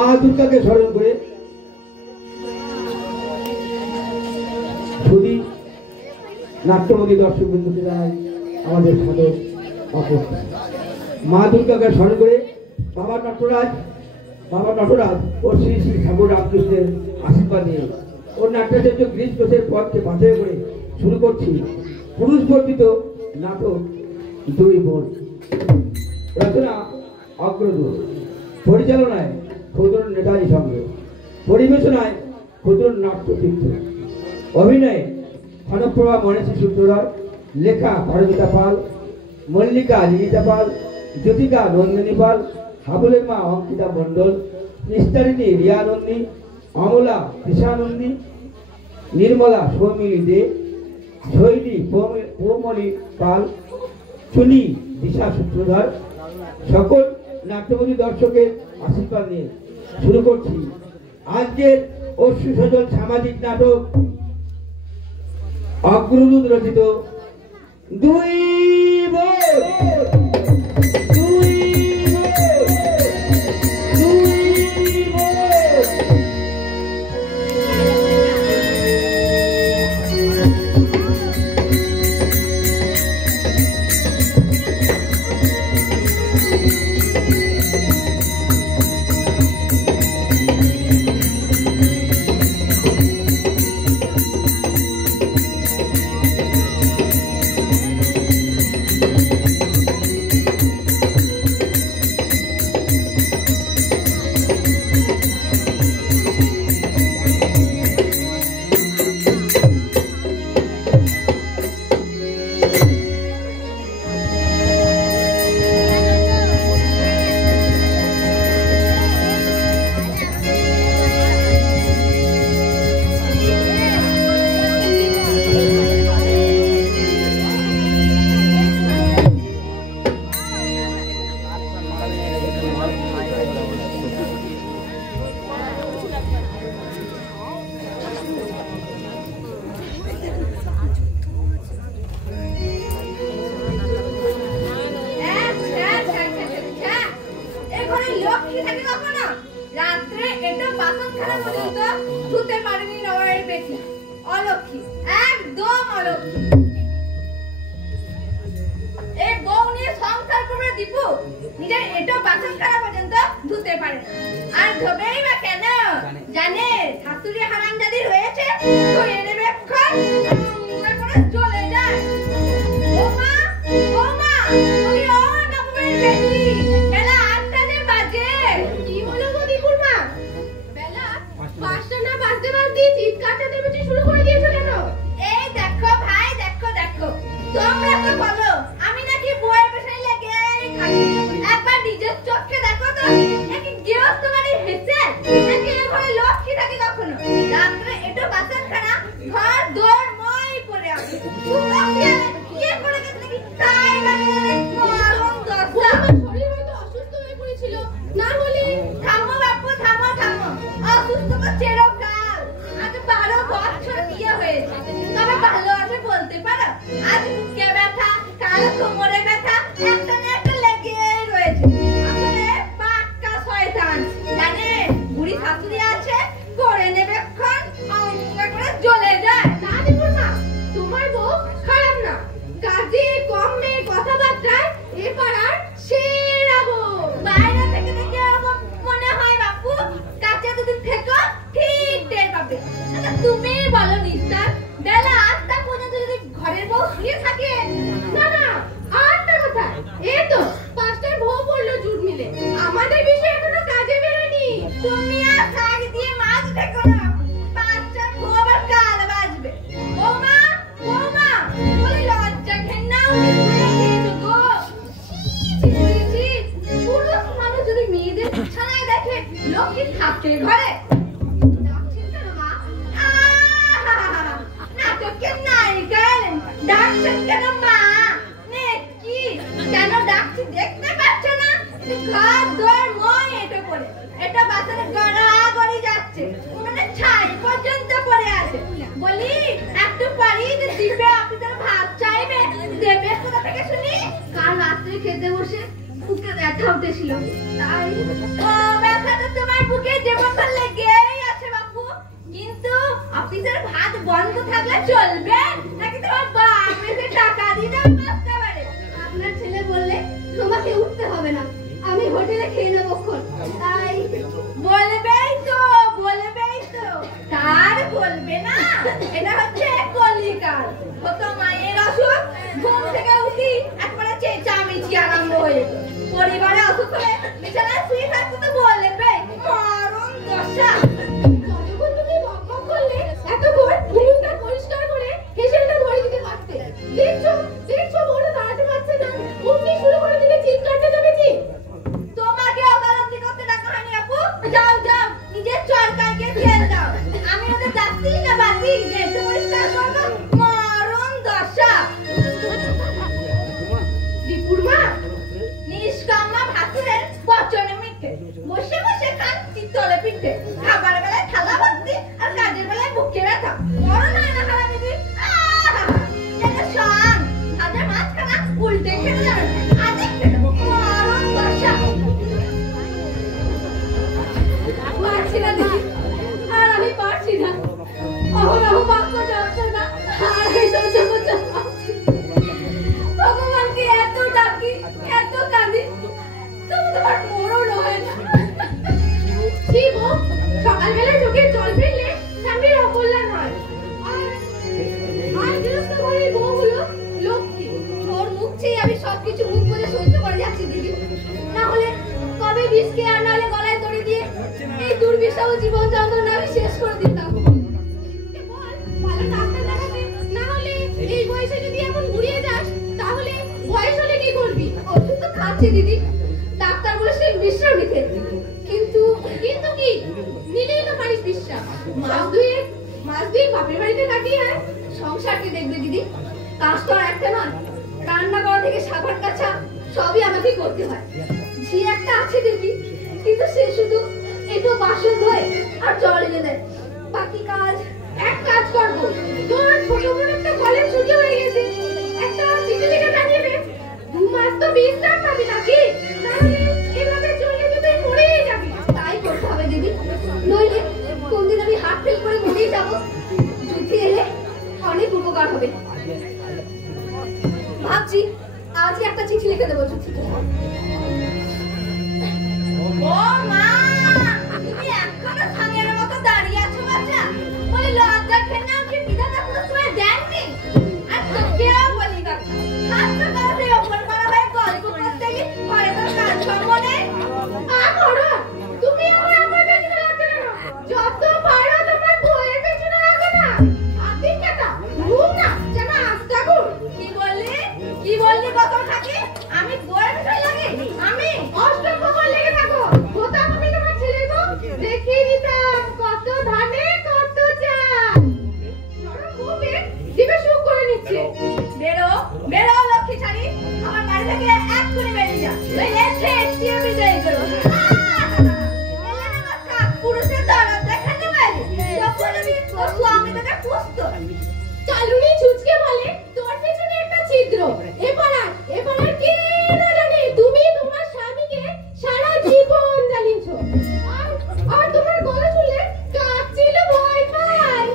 মা দুর্গাকে স্মরণ করে শুধু নাট্যমণি দর্শক বিন্দুকে জানাই আমাদের সাদর অবস্থা। মা দুর্গাকে স্মরণ করে বাবা নটরাজ ও শ্রী শ্রী ঠাকুর রামকৃষ্ণের আশীর্বাদ নিয়ে ওর নাট্যাচার্য গ্রীষ্ম ঘোষের পথকে বাছাই করে শুরু করছি পুরুষ বর্ধিত নাটক দুই বোন। রচনা অগ্রদূত, পরিচালনায় ক্ষুদ্র নেতাজি সংঘ, পরিবেশনায় ক্ষুদ্র নাট্যতীর্থ, অভিনয়ে ক্ষণপ্রভা মনীষী সূত্রধর, লেখা পারমিতা পাল, মল্লিকা লিলিতা পাল, জ্যোতিকা নন্দিনী পাল, হাবুলের মা অঙ্কিতা মণ্ডল, নিস্তারিণী রিয়া নন্দী, অমলা তৃষা নন্দী, নির্মলা সৌমিলি দে, ঝৈলি পৌমলি পাল, চুনি দিশা সূত্রধর। সকল নাট্যমণি দর্শকের আশীর্বাদ নিয়ে শুরু করছি আজকের অশ্রু সজল সামাজিক নাটক অগ্রদূত রচিত দুই বোন। খেতে বসে বুকে ব্যথা উঠেছিল, তাই ও ব্যথাটা তোমার বুকে বন্ধ থাকলে চলবে নাকি তোমার বাপ এসে টাকা দিয়ে দেবে বাঁচতে পারে? আপনার ছেলে বললে তোমাকে উঠতে হবে না, আমি হোটেলে খেয়ে নেবো। তাই বলবেই তো, বলবেই তো, তার বলবে না? এটা হচ্ছে কলিকাল, কত মায়ের অসুখ, ঘুম থেকে উঠি একবারে চেঁচামেচি আরম্ভ হয়ে যেত। পরিবারে অসুখ হলে বিছানায় শুয়ে থাকতে তো বলবে, মরণ দশা। যতক্ষণ তুমি বকবক করলে এতক্ষণ মুখটা পরিষ্কার করে হেসেলটা ধরে দিতে পারতে। দেখছো দেখছো বড় দাঁড়াতে পারছে না, অমনি শুরু করে দিলে চিৎকারটা যাবে কি? তোমাকে অদালতি করতে ডাকা হয়নি আপু, যাও যাও নিজের চরকায় গিয়ে তেল দাও। আমি ওদের যাচ্ছি না বাতি যে একটু পরিষ্কার করবো, মরণ দশা। দীপুর মা নিষ্কাম্মা ভাসুরের বচনে মিঠে, বসে বসে খান চিত্তলে পিঠে, খাবার বেলায় থালা ভর্তি আর কাজের বেলায় বুকে ব্যথা, মরণ হয় না হারামি দিন। শান হাজার মাঝখানা উল্টে খেতে যাবে না, আজকে খেতে মরণ দশা। পারছি না দিদি, আর আমি পারছি না। অহরহ বাক্য যাচ্ছে না, আর এই সহ্য করতে পারছি না। ভগবানকে এত ডাকি, এত কাঁদি, তবু তোমার মরণ হয় না। শিব সকালবেলা চোখের জল ফেললে স্বামীর অকল্যাণ হয়। আর গৃহস্থ ঘরের বউ হলো লক্ষ্মী। ওর মুখ চেয়ে আমি সবকিছু মুখ বলে সহ্য করে যাচ্ছি দিদি, না হলে কবে বিষকে আর নাহলে গলায় দড়ি দিয়ে এই দুর্বিষহ জীবন যন্ত্রণা আমি শেষ করে দিতাম। ভালো ডাক্তার দেখাতে, না হলে এই বয়সে যদি এখন ঘুরিয়ে যাস তাহলে বয়স হলে কি করবি? ওষুধ তো খাচ্ছি দিদি, ডাক্তার বলেছে বিশ্রাম নিতে। কিন্তু কিন্তু কি নিলেই তো পারিস বিশ্রাম। মাস দুই বাপের বাড়িতে কাটিয়ে আয়, সংসারকে দেখবে দিদি। কাজ তো আর একটা নয়, রান্না করা থেকে সাবান কাছা সবই আমাকে করতে হয়। ঝি একটা আছে দিদি, কিন্তু সে শুধু একটু বাসন ধোয় আর জল এনে দেয়, বাকি কাজ এক কাজ করবো। তোর ছোট বোনের তো কলেজ ছুটি হয়ে গেছে, একটা চিঠি লিখে জানিয়ে দে। 2 মাস তো বিশ্রাম পাবি নাকি, নাহলে এভাবে চললে তো তুই মরেই যাবি। তাই করতে হবে দিদি, নইলে কোনদিন আমি হাত ফেল করে মরেই যাবো। যুদ্ধে এলে অনেক উপকার হবে। ভাবছি আজই একটা চিঠি লিখে দেবো যুদ্ধিকে। ও মা, তুমি এখনো ছাগের মতো দাঁড়িয়ে আছো বাচ্চা? বলি লজ্জা খেয়ে আপনি বিধাতা কোনো সময় দেননি? আর তোকেও বলি বাচ্চা, হাতটা কাছে ওপর করা হয় গল্প করতে গিয়ে ঘরে তো কাজ কর্ম নেই। তুমি আমার আমার পেছনে লাগছো কেন? যত পারো তোমার বইয়ের পেছনে লাগো না। আপনি কেটা ঘুম না যেন আস্তা ঘুম। কি বললি? কি বললি কত থাকি? আমি বইয়ের ভিতরে লাগি? আমি অষ্টপ্রহর লেগে থাকো। হতাম আমি তোমার ছেলের বউ, দেখিয়ে দিতাম কত ধানে কত চাল। নরম বউকে জিভে সুখ করে নিচ্ছে। বেরো বেরো লক্ষ্মী ছাড়ি, আমার বাড়ি থেকে এক্ষুনি বেরিয়ে যা, নইলে ঠেকিয়ে বিদায় করো। পুরুষের দরদ দেখাতে পারি, যখন আমি তোর স্বামী তোকে পুষতো। চালুনি ছুচকে বলে তোর পেছনে একটা ছিদ্র। এপাড়ার কে না জানে তুমি তোমার স্বামীকে সারা জীবন জ্বালিয়েছো। আর তোমার গলা শুনলে কাঁপছিল ভয় পায়।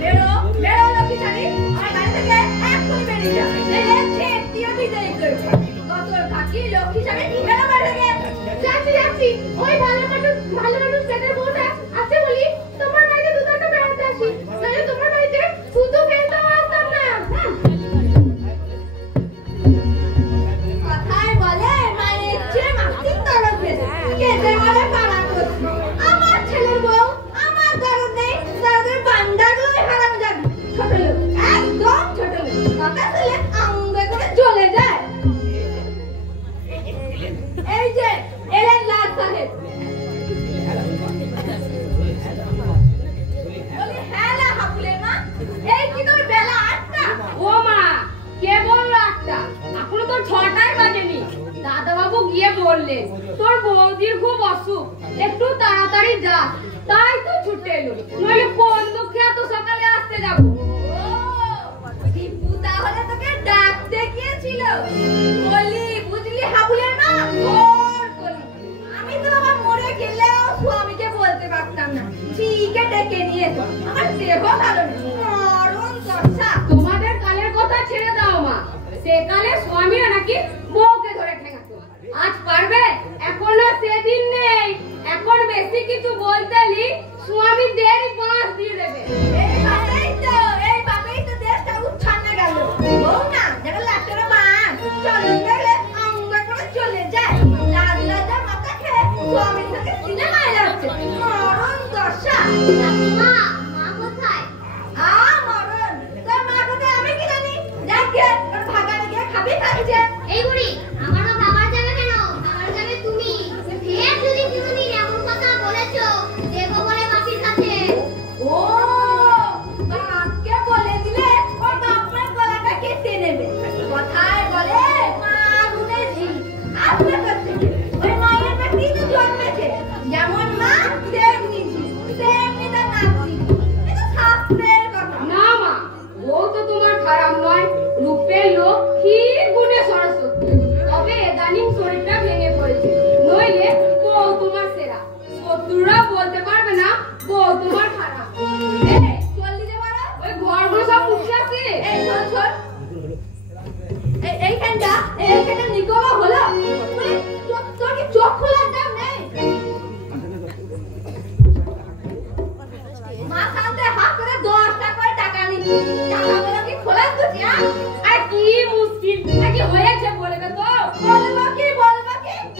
বেরো বেরো লক্ষ্মী ছাড়ি, আমার বাড়ি থেকে এক্ষুনি বেরিয়ে যা, নইলে ঠেকিয়ে বিদায় করো। কত থাকি লক্ষ্মী ছাড়ি, বেরো বাড়ি থেকে। যাচ্ছি ওই ভালো মানুষ পেটের বউটা আছে বলি তোমার বাড়িতে দুটো বেড়াতে আসি, নাহলে তোমার বাড়িতে শুধু ফেলতে আসতাম না। কথায় বলে মায়ের চেয়ে মাসির দরদ বেশি, কেটে বলে পাড়া করছি। আমার ছেলের বউ আমার দরদ নেই, দরদের বান্দাগুলোই হারানো যাবে। ছোট লোক, একদম ছোট লোক, কথা শুনলে আঙ্গে করে চলে যায়। এই যে এলেন লাল সাহেব। বলি হ্যাঁ না হাবুলের মা, এই কি তোর বেলা 8টা? ও মা, কে বললো 8টা? এখনো তো 6টাই বাজেনি। দাদা বাবু গিয়ে বললেন তোর বৌদির খুব অসুখ, একটু তাড়াতাড়ি যা। তাই তো ছুটে এলো, নইলে কোন দুঃখে এত সকালে আসতে যাবো। দীপু তাহলে তোকে ডাকতে গিয়েছিল। বলি বুঝলি হাবুলের মা, আমি তো বাবা মরে গেলেও স্বামীকে বলতে করতে পারতাম না। ঠিকই ডেকে নিয়ে তো আমার দেহ ভালো নেই, মরণ দশা। তোমাদের কালের কথা ছেড়ে দাও মা, সে কালে স্বামীরা নাকি বউকে ধরে ঠেকাতো, আজ পারবে? এখনো সেদিন নেই, এখন বেশি কিছু বলতেলি স্বামী দেরি বাঁশ দিয়ে দেবে। এইভাবেই তো দেশটা উচ্ছন্নে গেল। বউ না যেন লাটের মাছ চলে গেলে আঙ্গা করে চলে যায়, লাজ লজ্জার মাথা খেয়ে স্বামীর সঙ্গে সিনেমায় যাচ্ছে, মরণ দশা। মা, মা কোথায়? মরণ তোর মা কোথায় আমি কি জানি? যাক গে ওর ভাগানে গিয়ে খাবি খাচ্ছে। এই বুড়ি, আমার মা বাবার যাবে কেন? বাবার যাবে তুমি। ফের যদি তুমি এমন কথা বলেছো দেবো বলে মাসির কাছে। ও বাপকে বলে দিলে ওর বাপের গলাটা কেটে নেবে। কথায় বলে মা গুনে জি আসলে করতে ওই মায়ের পেটে তো জন্মেছে, যেমন মা তেমনি জি, তেমনি তার নাতনি। এটা শাস্ত্রের কথা। না মা, বউ তো তোমার খারাপ নয়, রূপের লক্ষ্মী, গুণে সরস্বতী। তবে ইদানিং শরীরটা ভেঙে পড়েছে, নইলে বউ তোমার সেরা। শত্রুরা বলতে পারবে না বউ তোমার খারাপ। চল্লি যাবার ওই ঘরগুলো সব মুছে আসে। এই শোন শোন, এইখানটা নিকোবা হলো তোর কি চোখ খোলার দাম নেই? মা সামনে হাত করে 10 টাকা করে টাকা নিচ্ছি, টাকাগুলো কি খোলার তুই? আর কি মুশকিল নাকি হয়েছে বলবে তো? বলবো কি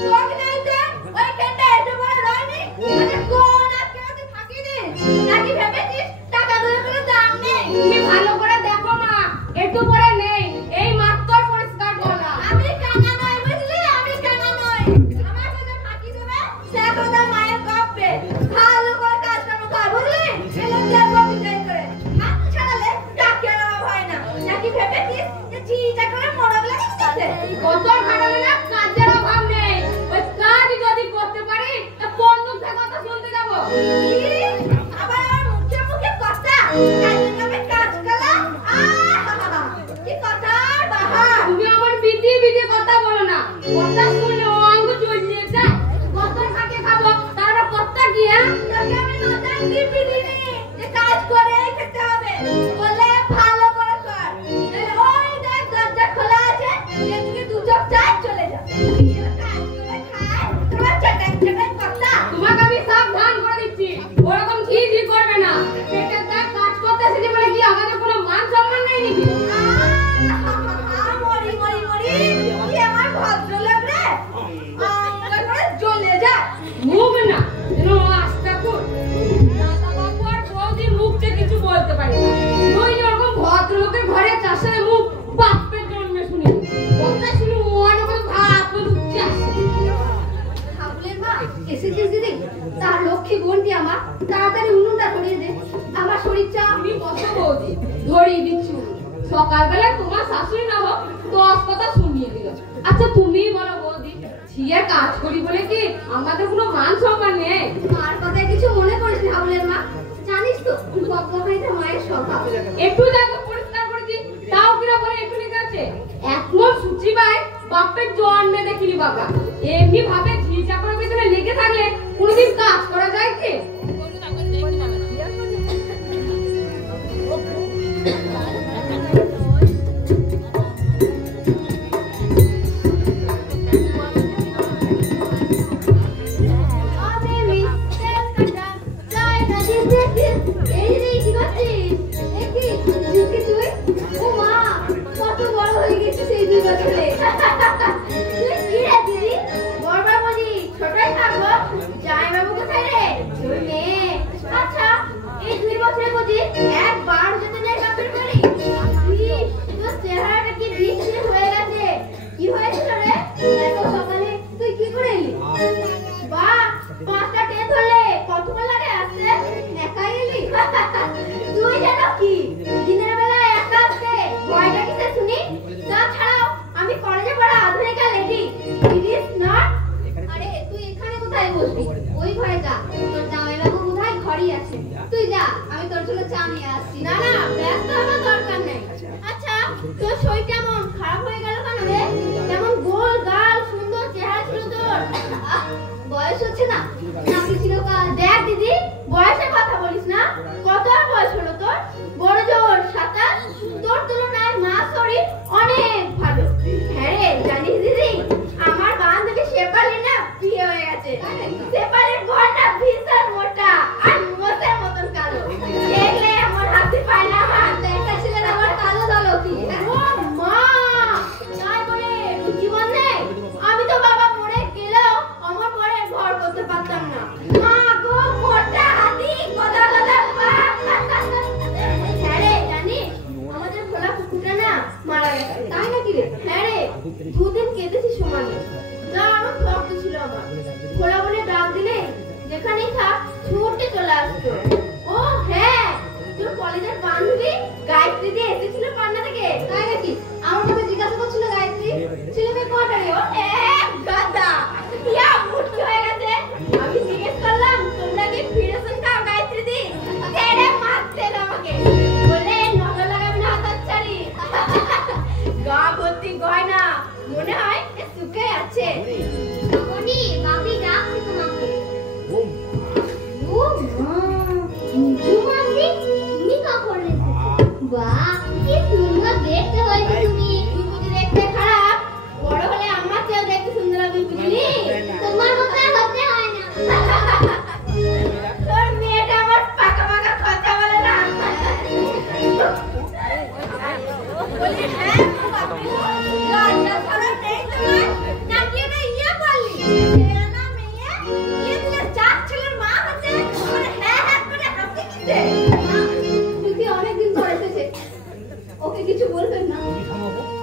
চোখ নেই যে ওইখানটা এসে বলে রয়নি? আরে কোন আজকে ওতে ফাঁকি দিস নাকি ভেবেছিস টাকাগুলো কোনো দাম নেই? তুমি ভালো করে দেখো মা, একটু পরে নেই, এই মাত্র পরিষ্কার করলাম। আমি কানা নই বুঝলি, আমি কানা নই। আমার কাছে ফাঁকি দেবে সে কথা মায়ের গপ্পে ভালো করে কাজটা কর বুঝলি, এলো দেবো বিদায় করে। হাত ছাড়ালে ডাকের অভাব হয় না, নাকি ভেবেছিস যে চিটা করে মরক লাগে দিতে? কত খাটালে না, কাজের অভাব নেই। ওই কাজ যদি করতে পারি তা বন্দুক থেকে কথা শুনতে যাবো। আবার আমার মুখে মুখে কথা, কাজের নামে কাজ করা, কি কথা বাহার। তুমি আমার বিধি বিধি কথা বলো না, কথা শুনে অঙ্গ জ্বলিয়ে যায়। কত থাকে খাবো, তার কথা কি? তোকে আমি মাথায় টিপি দিইনি যে কাজ করেই খেতে হবে, বলে ভালো করে কর। ওই দেখ দরজা খোলা আছে, এদিকে দু চোখ চার চলে যা। কাজ করে খায় তোমার চাটাক চাটাক কথা। তোমাকে আমি সাবধান করে দিচ্ছি, ওরকম ঝি ঝি করবে না। পেটের দাগ কাজ করতে এসেছি বলে কি আমাদের কোনো মান সম্মান নেই নাকি? মরি মরি মরি, কি আমার ভদ্রলোক রে, অঙ্গ করে জ্বলে যা। মুখ না যেন আস্তা কর। দাদা বাবু আর বৌদি মুখে কিছু বলতে পারি না, নইলে ওরকম ভদ্রলোকের ঘরে চাষের মুখ বাপের জন্মে শুনি। কথা শুনে অনেক ভাত উঠতে আসে। হাবুলের মা এসেছিস দিদি? তার লক্ষ্মী বোনটি আমার, তাড়াতাড়ি উনুনটা ধরিয়ে দে, আমার শরীরটা। তুমি বসো বৌদি, ধরিয়ে দিচ্ছি। সকালবেলায় তোমার শাশুড়ি না হোক 10 কথা শুনিয়ে দিল। আচ্ছা তুমিই বলো বৌদি, ঝিয়ে কাজ করি বলে কি আমাদের কোনো মান সম্মান নেই? মার কথায় কিছু মনে করিস না হাবুলের মা, জানিস তো বকবকাইটা মায়ের স্বভাব। একটু জায়গা পরিষ্কার করেছি, তাও কিনা বলে একটু লিখে আছে। একমন সুচি ভাই বাপের জন্মে দেখিনি বাবা। এমনি ভাবে ঝি চাকরের পেছনে লেগে থাকলে কোনোদিন কাজ করা যায় কি? একবার যেতে নেই বাপের বাড়ি। তোর চেহারাটা কি বিশ্রী হয়ে গেছে, কি হয়েছিল রে? এত সকালে তুই কি করে এলি? বাহ, 5টা ট্রেন ধরলে, কতক্ষণ লাগে আসতে? একাই এলি? তুই যেন কি দিনের বেলা একা আসতে ভয়টা কিসে শুনি? তাছাড়াও আমি কলেজে পড়া আধুনিকা লেডি, ইট ইজ নট। আরে তুই এখানে কোথায় বসবি? ওই ঘরে যা, তোর জামাইবাবু কোথায় ঘরই আছে, তুই যা, আমি তোর জন্য চা নিয়ে আসছি। না না, ব্যস্ত হওয়ার দরকার নেই। আচ্ছা তোর শরীর কেমন খারাপ হয়ে গেল কেন রে? কেমন গোল গাল সুন্দর চেহারা ছিল তোর, তোর? বয়স হচ্ছে না, নাকি ছিল কাজ। দেখ দিদি, বয়সের কথা বলিস না। কত আর বয়স হলো তোর? বড় জোর 27। তোর তুলনায় মা শরীর অনেক ভালো। হ্যাঁ রে, জানিস দিদি, আমার বান্ধবী শেফালি না বিয়ে হয়ে গেছে। শেফালির ঘরটা ভীষণ মোটা আর মোষের মতন কালো। দেখলে আমার হাসি পায় না। একটা ছেলের আমার কালো কালো কি? ও মা, তাই বলে জীবন নেই? আমি তো বাবা মরে গেলেও আমার পরে ঘর করতে পারতাম না। মা গো, মোটা হাতি, গদা গদা পা। হ্যাঁ রে, জানিস আমাদের খোলা কুকুরটা না মারা গেছে। তাই নাকি রে? হ্যাঁ রে, 2 দিন কেঁদেছি সমানে। দারুণ রক্ত ছিল আমার। খোলা বলে ডাক দিলে যেখানেই থাক ছুটে চলে আসতো। ও হ্যাঁ, তোর কলেজের বান্ধবী গায়ত্রী দিয়ে এসেছিল পান্না থেকে। তাই নাকি? আমার কাছে জিজ্ঞাসা করছিল গায়ত্রী ছেলে মেয়ে কটা রে? ও এক গাদা, ইয়া মুটকি হয়ে গেছে। আমি জিজ্ঞেস করলাম তোমরা কি ফিরেছেন খাও গায়ত্রী দি? তেরে মারতে আমাকে বলে নজর লাগাবি না হাতছাড়ি। গা ভর্তি গয়না, মনে হয় সুখে আছে। মনি বাপি ডাকছে তোমাকে। ও মা, জুমাদি তুমি কখন এসেছো? বাহ, কি সুন্দর দেখতে হয়েছে তুমি। তুই বুঝি দেখতে খারাপ? বড় হলে আমার চেয়েও দেখতে সুন্দর হবে বুঝলি? তোমার মতো হতে হয় না। তোর মেয়েটা আমার পাকা পাকা কথা বলে না। বলি হ্যাঁ বাপি, লজ্জা শরম নেই তোমার? নাকি এটা ইয়ে বললি? ছেলে না মেয়ে? ইয়ে দিলে 4 ছেলের মা হচ্ছে, মানে হ্যাঁ হ্যাঁ করে হাসি দিতে। তুই অনেকদিন পর এসেছে, ওকে কিছু বলবেন না।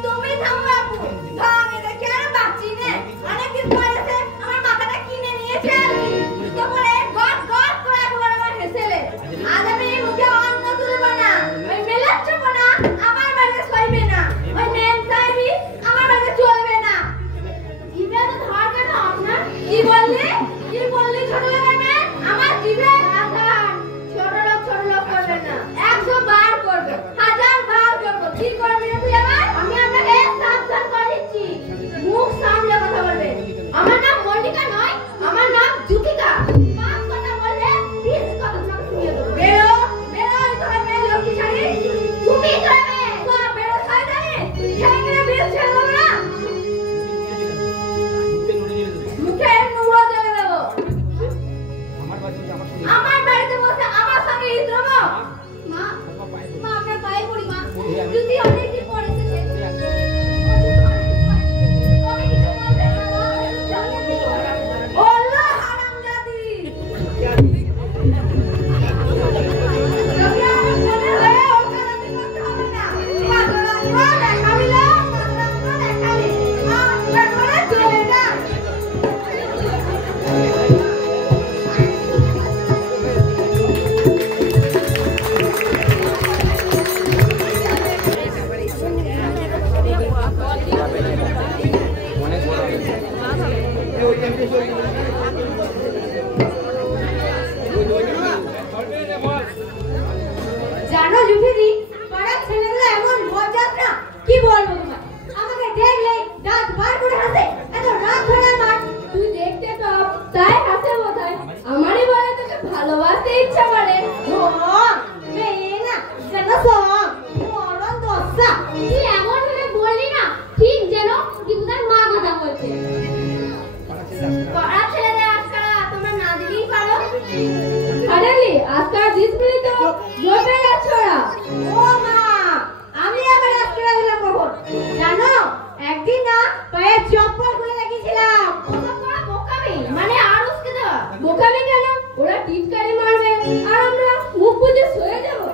তুমি থামো বাবু, ভাঙে দেখে আর বাঁচি নে। অনেকদিন পর এসে আমার মাথাটা কিনে নিয়েছে আর কি। তো বলে গট গট করে একবার আমার হেসেলে। আজ আমি মুখে অন্ন তুলব না, ওই মেলাচ্ছব না আমার বাড়িতে সইবে না, ওই মেম সাহেবই আমার বাড়িতে চলবে না। জিভে তো ধর কেন আপনার? কি বললি? কি বললি ছোট লোকের মেয়ে? আমার জিভে আধার। ছোট লোক করবে না, 100 বার করবে, 1000 বার করবো। কি করবি রে তুই আমার? আমি আপনাকে সাবধান করে দিচ্ছি, মুখ সামলে কথা বলবে। আমার নাম মল্লিকা নয়, আমার নাম জুতিকা। 5 কথা বললে 20 কথা তোমাকে শুনিয়ে দেবো। বেরো বেরো, তোর মেয়ে লক্ষ্মী ছাড়ি। তুমি যাবে তো বেরো শয়তানি, ঠ্যাংরে বিষ ছেড়ে দেবো না, মুখে নুড়ো দেবে দেবো। আমার বাড়িতে বসে আমার সঙ্গে ঈদ দেবো? মা, মা আপনার পায়ে পড়ি মা, যদি অনেকদিন পর এসেছে ওকে কিছু বলবেন না মা। ওল্লা হারামজাদি, তোকে আমার মনে হয়ে ওকালতি করতে হবে না। মাদরাঙ্গ দেখাবি না, মাদরাঙ্গ দেখাবি, আমার করে চলে যা। জানো জুফিদি, পাড়ার ছেলেগুলো এমন মজার না, কি বলবো তোমার। আমাকে দেখলে দাঁত বার করে হাসে, এত রাত ধরে আমার। তুই দেখতে টপ, তাই হাসে বোধহয়। আমারই বলে তোকে ভালোবাসতে ইচ্ছা করে। ও মেয়ে না, যেন মরণ দশা। তুই এমন ভাবে বললি না, ঠিক যেন দীপুদার মা কথা বলছে। পাড়ার ছেলেদের আজকাল তোমরা না দিলেই পারো। আরে আজকাল দিস বলি তো লোপে যাচ্ছ ওরা। ও মা, আমি আবার আজকাল দিলাম কখন জানো? একদিন না পায়ে চপ্পল খুলে রেখেছিলাম। ওসব করা বোকামি, মানে আর উসকে দেওয়া। বোকামি কেন? ওরা টিটকারি মারবে আর আমরা মুখ বুজে শুয়ে যাবো।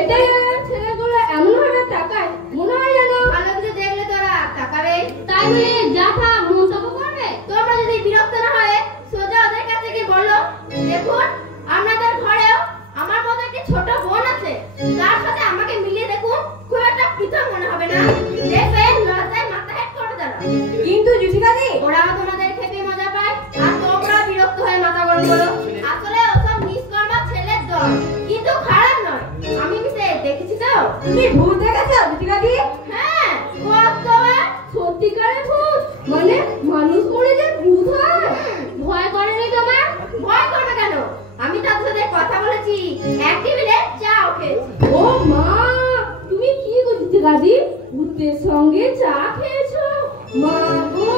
এটাই ছেলেগুলো এমন ভাবে তাকায়, মনে হয় যেন ভালো কিছু দেখলে তোরা তাকাবে। তাই বলে যা থা মন্তব্য করবে? তোমরা যদি বিরক্ত না হয় সোজা ওদের কাছে গিয়ে বলো, দেখুন আপনাদের ঘরেও আমার মতো একটি ছোট বোন আছে, তার সাথে আমাকে মিলিয়ে দেখুন, খুব একটা পৃথক মনে হবে না? দেখবেন লজ্জায় মাথা হেট করে দাঁড়া। কিন্তু জুসিকাদি, ওরা তোমাদের খেতে মজা পায় আর তোমরা বিরক্ত হয়ে মাথা গরম করো। আসলে ওসব নিষ্কর্মা ছেলের দল, কিন্তু খারাপ নয়। আমি মিশে দেখেছি তো। তুমি ভূত দেখেছো জুসিকাদি? হ্যাঁ, কতবার। সত্যিকারের ভূত? মানে মানুষ মরে যে ভূত হয়? ভূতের সঙ্গে চা খেয়েছো? মা গো,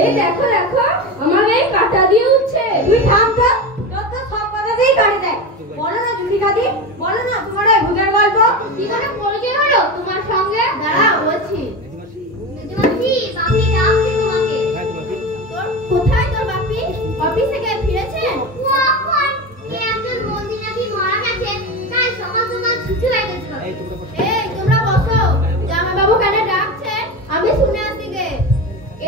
এই দেখো দেখো আমার এই কাটা দিয়ে উঠছে। তুই থাম তো, তোর তো সব কথাতেই কাটে দেয়। বলো না জুড়ি খাদি, বলো না তোমার এই ভূতের গল্প। কি করে পরিচয় হলো তোমার সঙ্গে? দাঁড়াও বলছি। জেঠিমাসি, বাপি ডাকছে তোমাকে। কোথায় তোর বাপি? অফিস থেকে ফিরেছেন? একজন বন্ধু নাকি মারা গেছে, তাই সকাল সকাল ছুটি হয়ে গেছিল। এই তোমরা বসো, জামাইবাবু কেন ডাকছে আমি শুনে আসি গে।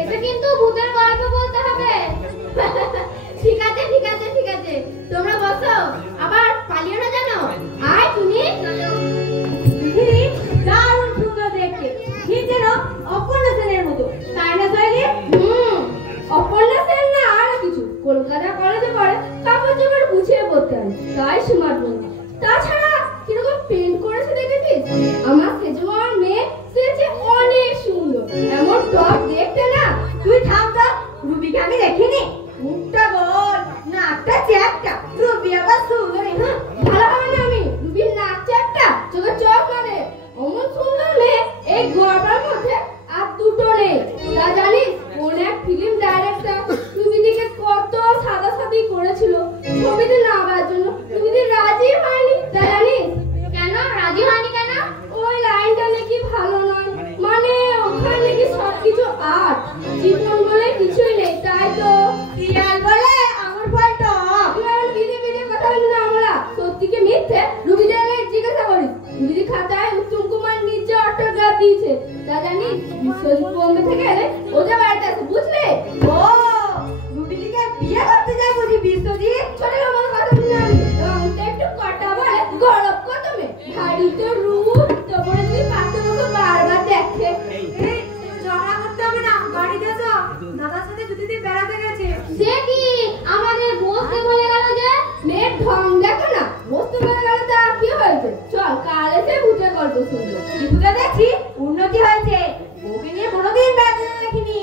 এসে কিন্তু ভূতের গল্প বলতে হবে। ঠিক আছে ঠিক আছে ঠিক আছে, তোমরা বসো, আবার পালিও না জানো। আয় তুমি। দিদি দারুণ সুন্দর দেখতে, ঠিক যেন অপর্ণা সেনের মতো, তাই না সোহেলি? অপর্ণা সেন না আর কিছু, কলকাতা কলেজে পড়ে, কাপড় চোপড় গুছিয়ে পড়তে হয়, তাই স্মার্ট বন্ধু। তাছাড়া কিরকম পেন্ট করেছে দেখেছিস? আমার সেজমার মেয়ে সে যে অনেক সুন্দর, এমন টপ দেখতে না। তুই থাম তো, রুবিকে আমি দেখিনি। মুখটা গোল, নাকটা চ্যাপটা, রুবি আবার সুন্দরী। ভালো হবে না আমি রুবির নাচছে একটা চোখে চোখ মানে অমন সুন্দর মেয়ে এই গড়ার মধ্যে আর দুটো নেই। তা জানিস কোন এক ফিল্ম ডাইরেক্টর রুবিদিকে কত সাদাসাদি করেছিল ছবিতে নামার জন্য, রুবিদি রাজি হয়নি। তা জানিস কেন রাজি হয়নি? কেন? ওই লাইনটা নাকি ভালো নয়, মানে ওখানে নাকি সবকিছু আর্ট, জীবন বলে কিছুই নেই। তাই তো রিয়াল বলে আমার ফটো। বিদে বিদে কথা বলি না আমরা, সত্যি কি মিথ্যে রুবিদের আগে জিজ্ঞাসা করিস। রুবিদি খাতায় উত্তম কুমার নিজে অটোগ্রাফ দিয়েছে। তা জানিস বিশ্বজিৎ বোম্বে থেকে এলে ওদের বাড়িতে আছে, বুঝলে? ও রুবিকে বিয়ে করতে যায় বুঝি বিশ্বজিৎ? ছোট আমার কথা বলি না আমি, রংটা একটু কটা বলে গরব কত মে ভারী তো রূপ, তারপরে তুই পাত্র মুখ বারবার দেখে। এই ঝগড়া করতে হবে না, বাড়িতে যাও, দাদার সাথে জুতিতে বেড়াতে গেছে। সে কি আমাদের বসতে বলে গেল যে? মেয়ের ঢং দেখো না, বসতে বলে গেল তা কি হয়েছে? চল কাল এসে ভূতের গল্প শুনবো। দীপুদা দেখছি উন্নতি হয়েছে, ওকে নিয়ে কোনোদিন বেড়াতে দেখিনি।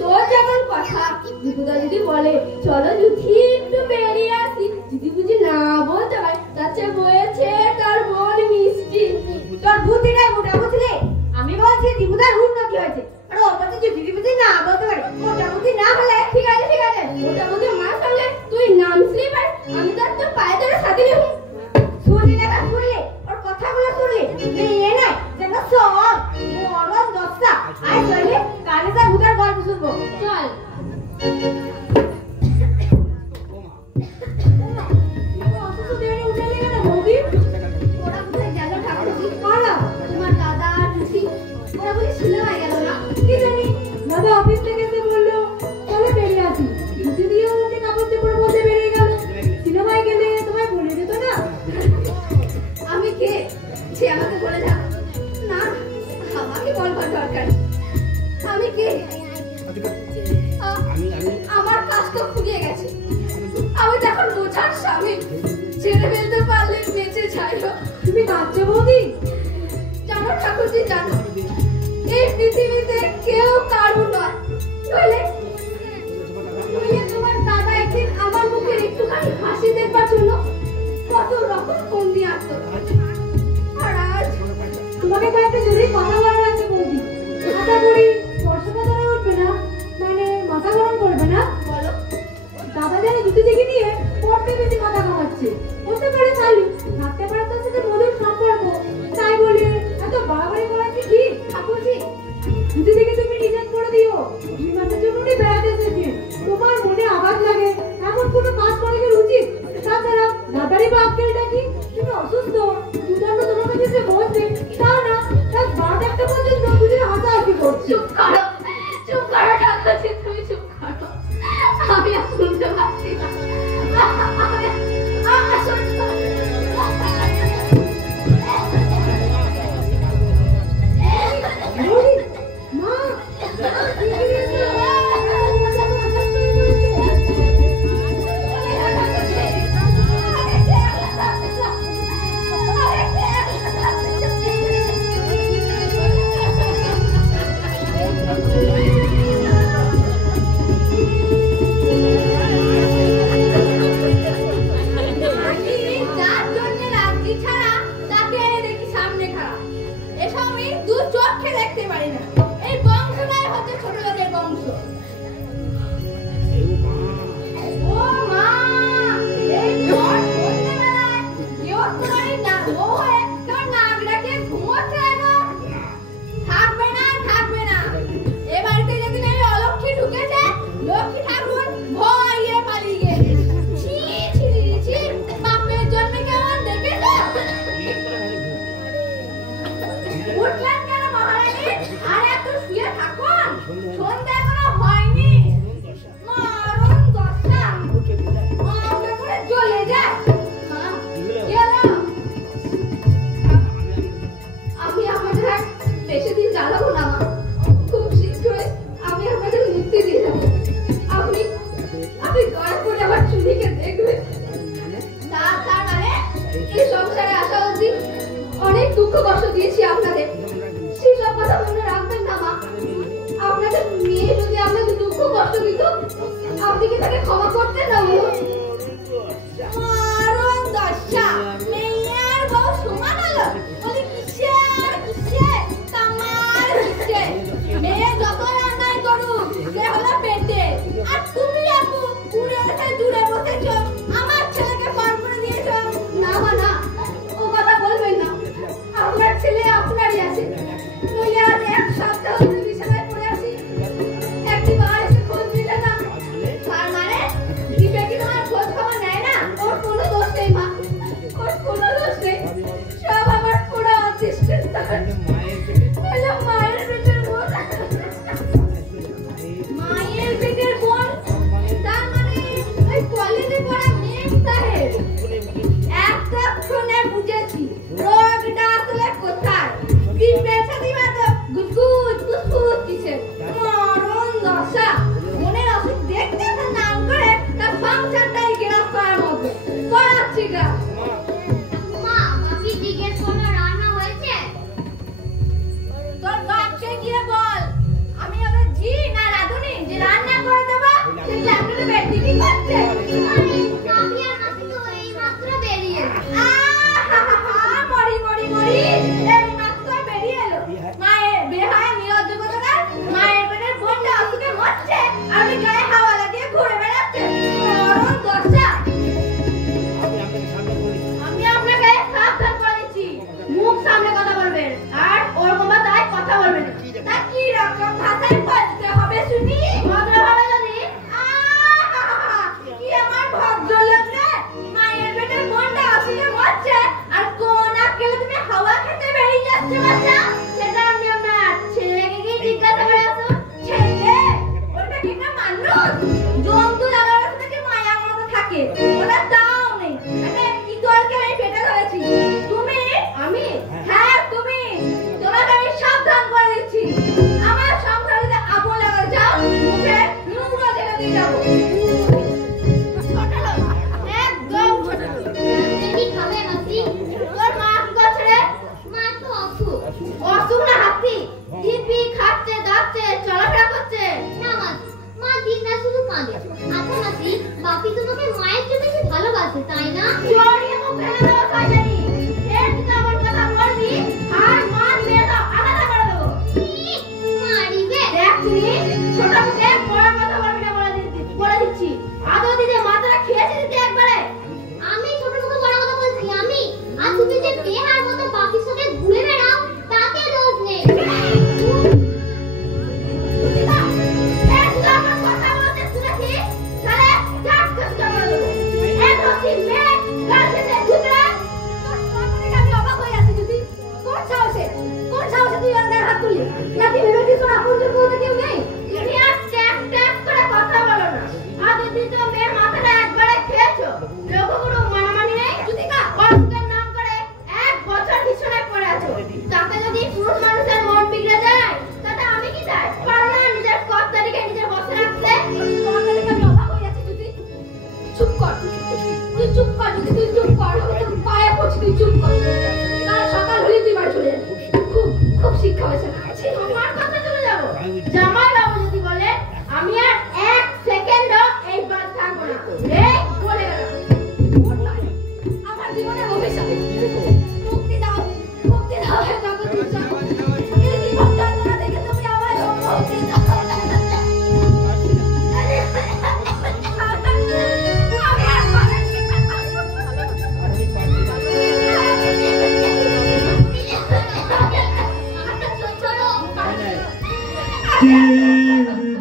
তোর যেমন কথা, দীপুদা যদি বলে চলো জুথি একটু বেরিয়ে আসি, যদি বুঝি না বলতে পারে তার চেয়ে বয়েছে তার বোন মিষ্টি। তোর বুদ্ধিটাই মোটা বুঝলি? আমি বলছি দীপুদার উন্নতি হয়েছে, আর ওর কাছে যদি বুঝি না বলতে পারে, মোটা বুদ্ধি না হলে ঠিক আছে ঠিক আছে, ওটা বুঝে মার সঙ্গে তুই নাম স্লিপার, আমি তার তোর পায়ে ধরে সাথে নেব। শুনলি না শুনলি, ওর কথাগুলো শুনলি, মেয়ে নয় যেন সব মরণ দশটা। আয় চলে কালে তার ভূতের গল্প শুনবো। চল। অসুস্থ দেরি উঠে গেলে না বৌদি? ওরা কোথায় গেল ঠাকুরজি? কারা? তোমার দাদা আর জুথি, ওরা বুঝি সিনেমায় গেল না? কি জানি, দাদা অফিস থেকে এসে বললো চলে বেরিয়ে আসি, বুঝে দিয়ে ওকে কাপড় চোপড় বলতে বেরিয়ে গেল। সিনেমায় গেলে তোমায় বলে যেত না? আমি কে সে আমাকে বলে যা না, আমাকে বলবার দরকার। আমি কে? আমার কাজ তো ফুরিয়ে গেছে, আমি তো এখন বোঝার স্বামী, ছেড়ে ফেলতে পারলে বেঁচে যাই। তুমি কাঁদছো বৌদি? জানো ঠাকুরজি জানো, এই পৃথিবীতে কেউ কারু নয়, নইলে তোমার দাদা একদিন আমার মুখের একটুখানি হাসি দেখবার জন্য কত রকম ফোন দিয়ে আসতো। আর আজ তোমাকে কয়েকটা জরুরি কথা বলার আছে বৌদি। আশা করি স্পর্শটা ধরে উঠবে না, মানে মাথা গরম করবে না। বলো। দাদা যেন জুতি থেকে নিয়ে পড়তে বেশি মাথা কামাচ্ছে, হতে পারে কালু, থাকতে পারে তার সাথে মধুর সম্পর্ক, তাই বলে এত বাড়াবাড়ি করা কি ঠিক? ঠাকুরজি জুতি থেকে তুমি রিজাইন করে দিও, 2 মাসের জন্য উনি বেড়াতে এসেছেন। তোমার মনে আঘাত লাগে এমন কোনো কাজ করে গেলে উচিত। তাছাড়া দাদারই বা আক্কেলটা কি? তুমি অসুস্থ, দুদণ্ড তোমার কাছে এসে বসবে, তাও না, তার 12টা একটা দুঃখ কষ্ট দিয়েছি আপনাদের, সেসব কথা মনে রাখবেন না মা। আপনাদের মেয়ে যদি আপনাকে দুঃখ কষ্ট দিত, আপনি কি তাকে ক্ষমা করতেন না বলুন? মারণ দশা, মেয়ে আর বউ সমান হলো? বলি কিসে আর কিসে, তামার কিসে? মেয়ে যতই অন্যায় করুক, সে হলো পেটে। আর তুমি আপু পুরে রেখে দূরে বসেছ, আমার ছেলেকে পার করে দিয়েছ। না মা না, ও কথা বলবেন না। আপনার ছেলে আপনারই আছে। নইলে আজ এক সপ্তাহ ধরে বিছানায় পড়ে আছি, একটি বার এসে খোঁজ নিলে না। তার মানে দীপে কি তোমার খোঁজ খবর নেয় না? ওর কোনো দোষ নেই মা, ওর কোনো দোষ নেই। সব আমার পুরো অদৃষ্টের দোষ। হলো মায়ের পেটের বোন। মায়ের পেটের বোন, তার মানে ওই কলেজে পড়া মেয়ে সাহেব। একটা শুনে বুঝেছি রোগটা আসলে কোথায়। দীপের সাথে তো গুজগুজ ফুসফুস কিসের মরণ দশা। মনের অসুখ দেখতে তার নাম করে তার সংসারটাই গ্রাস করার মতো করাচ্ছি গা। মা, আপনি জিজ্ঞেস করলো রান্না হয়েছে? তোর বাপকে গিয়ে বল আমি ওদের ঝি না রাধুনি যে রান্না করে দেবো। সে ল্যাপটপে বেটি কি করছে? আরে, কাকি আর মাসি তো এইমাত্র বেরিয়ে এলো। মরি মরি মরি, এই মাত্র বেরিয়ে এলো। মায়ের বেহায় নিরজ্জকতার মায়ের পেটের বোনটা অসুখে মরছে, আর ওই গায়ে হাওয়া লাগিয়ে ঘুরে বেড়াচ্ছে। মরণ দশা। আমি আপনাকে সাবধান করে দিচ্ছি, মুখ সামনে কথা বলবেন আর ওর বাবা তাই কথা বলবেন। তা কি রকম ভাষায় বলতে হবে শুনি? ভদ্রভাবে যদি কি আমার ভদ্রলোক রে, মায়ের পেটের বোনটা অসুখে মরছে আর কোন আক্কেলে তুমি হাওয়া খেতে বেরিয়ে যাচ্ছে বাচ্চা? সেটা আমি আপনার ছেলেকে গিয়ে জিজ্ঞাসা করে আসুন। ছেলে ওটা কি না মানুষ? জন্তু জানোয়ারের সাথে কি মায়া মমতা থাকে? ওটা তাও নেই। মানে ইতরকে আমি পেটে ধরেছি। তুমি আমি হ্যাঁ তুমি, তোমাকে আমি সাবধান করে দিচ্ছি। আমার সংসারে যে আগুন লাগাতে যাও, মুখে নোংরা ঢেলে দিয়ে যাবো। ছোট লোক, একদম ছোট লোক। কি খাবে মাসি? তোর মা কি করছে রে? মা তো অসুখ। অসুখ না হাতি? দিব্যি খাচ্ছে দাচ্ছে চলাফেরা করছে। না মাসি, মা দিনটা শুধু কাঁদে। আচ্ছা মাসি, বাপি তোমাকে মায়ের চেয়ে বেশি ভালোবাসে, তাই না? জড়িয়ে মুখ ফেলে দেবো শয়তানি। এর দিকে আমার কথা বলবি আর মার মেয়ে দাও আলাদা করে দেবো। মারিবে। দেখ তুমি ছোট মুখে বড় কথা বলবি না বলে দিচ্ছি। আদৌ দিদি মাথাটা খেয়েছে দিদি একবারে। আমি ছোট মুখে বড় কথা বলছি আমি। আর তুমি যে বেহার মতো বাপির সাথে ঘুরে বেড়াও, তাকে দোষ নেই। সুচিতা, এর দিকে আমার কথা বলতে শুনেছিস? তাহলে চাপ চেষ্টা করে দেবো। এক হচ্ছি মেয়ে গার্জেনের ঢুকে তোর সামনে আমি অবাক হয়ে যাচ্ছি। যদি কোন সাহসে তুই ওর গায়ে হাত তুললি? নাকি ভেবেছিস তোর আপনজন বলতে কেউ নেই? তুমি আর ট্যাক ট্যাক করে কথা বলো না। আদৌ দিদি তো মেয়ের মাথাটা একবারে খেয়েছো। লোকগুলো মানামানি নেই। সুচিতা, অস্কার নাম করে 1 বছর বিছানায় পড়ে আছো। তাতে যদি পুরুষ মানুষের মন বিগড়ে যায়, তাতে আমি কি চাই? পারো না নিজের কর্তারিকে নিজের বসে রাখতে? কর্তারিকে আমি অবাক হয়ে যাচ্ছি। যদি চুপ কর, তুই চুপ কর, যদি তুই চুপ কর, আমি তোর পায়ে পড়ছি, তুই চুপ কর। কাল সকাল হলে তুই বাড়ি চলে যাবি। খুব খুব শিক্ষা হয়েছে না? আমার কথা চলে যাবো। জামাই বাবু যদি বলে আমি আর 1 সেকেন্ডও এই বাড়ি থাকবো না। এই বলে গেলাম। আমার জীবনের ভবিষ্যৎ মুক্তি দাও হে জগদীশ। এই জীবন যন্ত্রণা থেকে তুমি আমায় মুক্তি দাও। আমি আর পারছি না।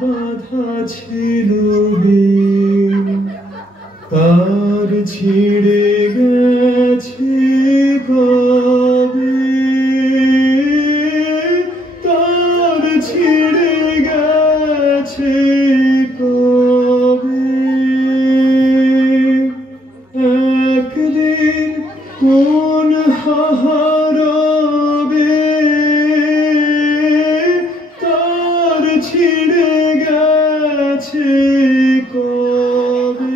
বাধা ছিল বিন, তার ছিঁড়ে গেছে কবে, তার ছিঁড়ে গেছে কবে। একদিন কোন হাহারবে, তার ছিঁড়ে গেছে কবে।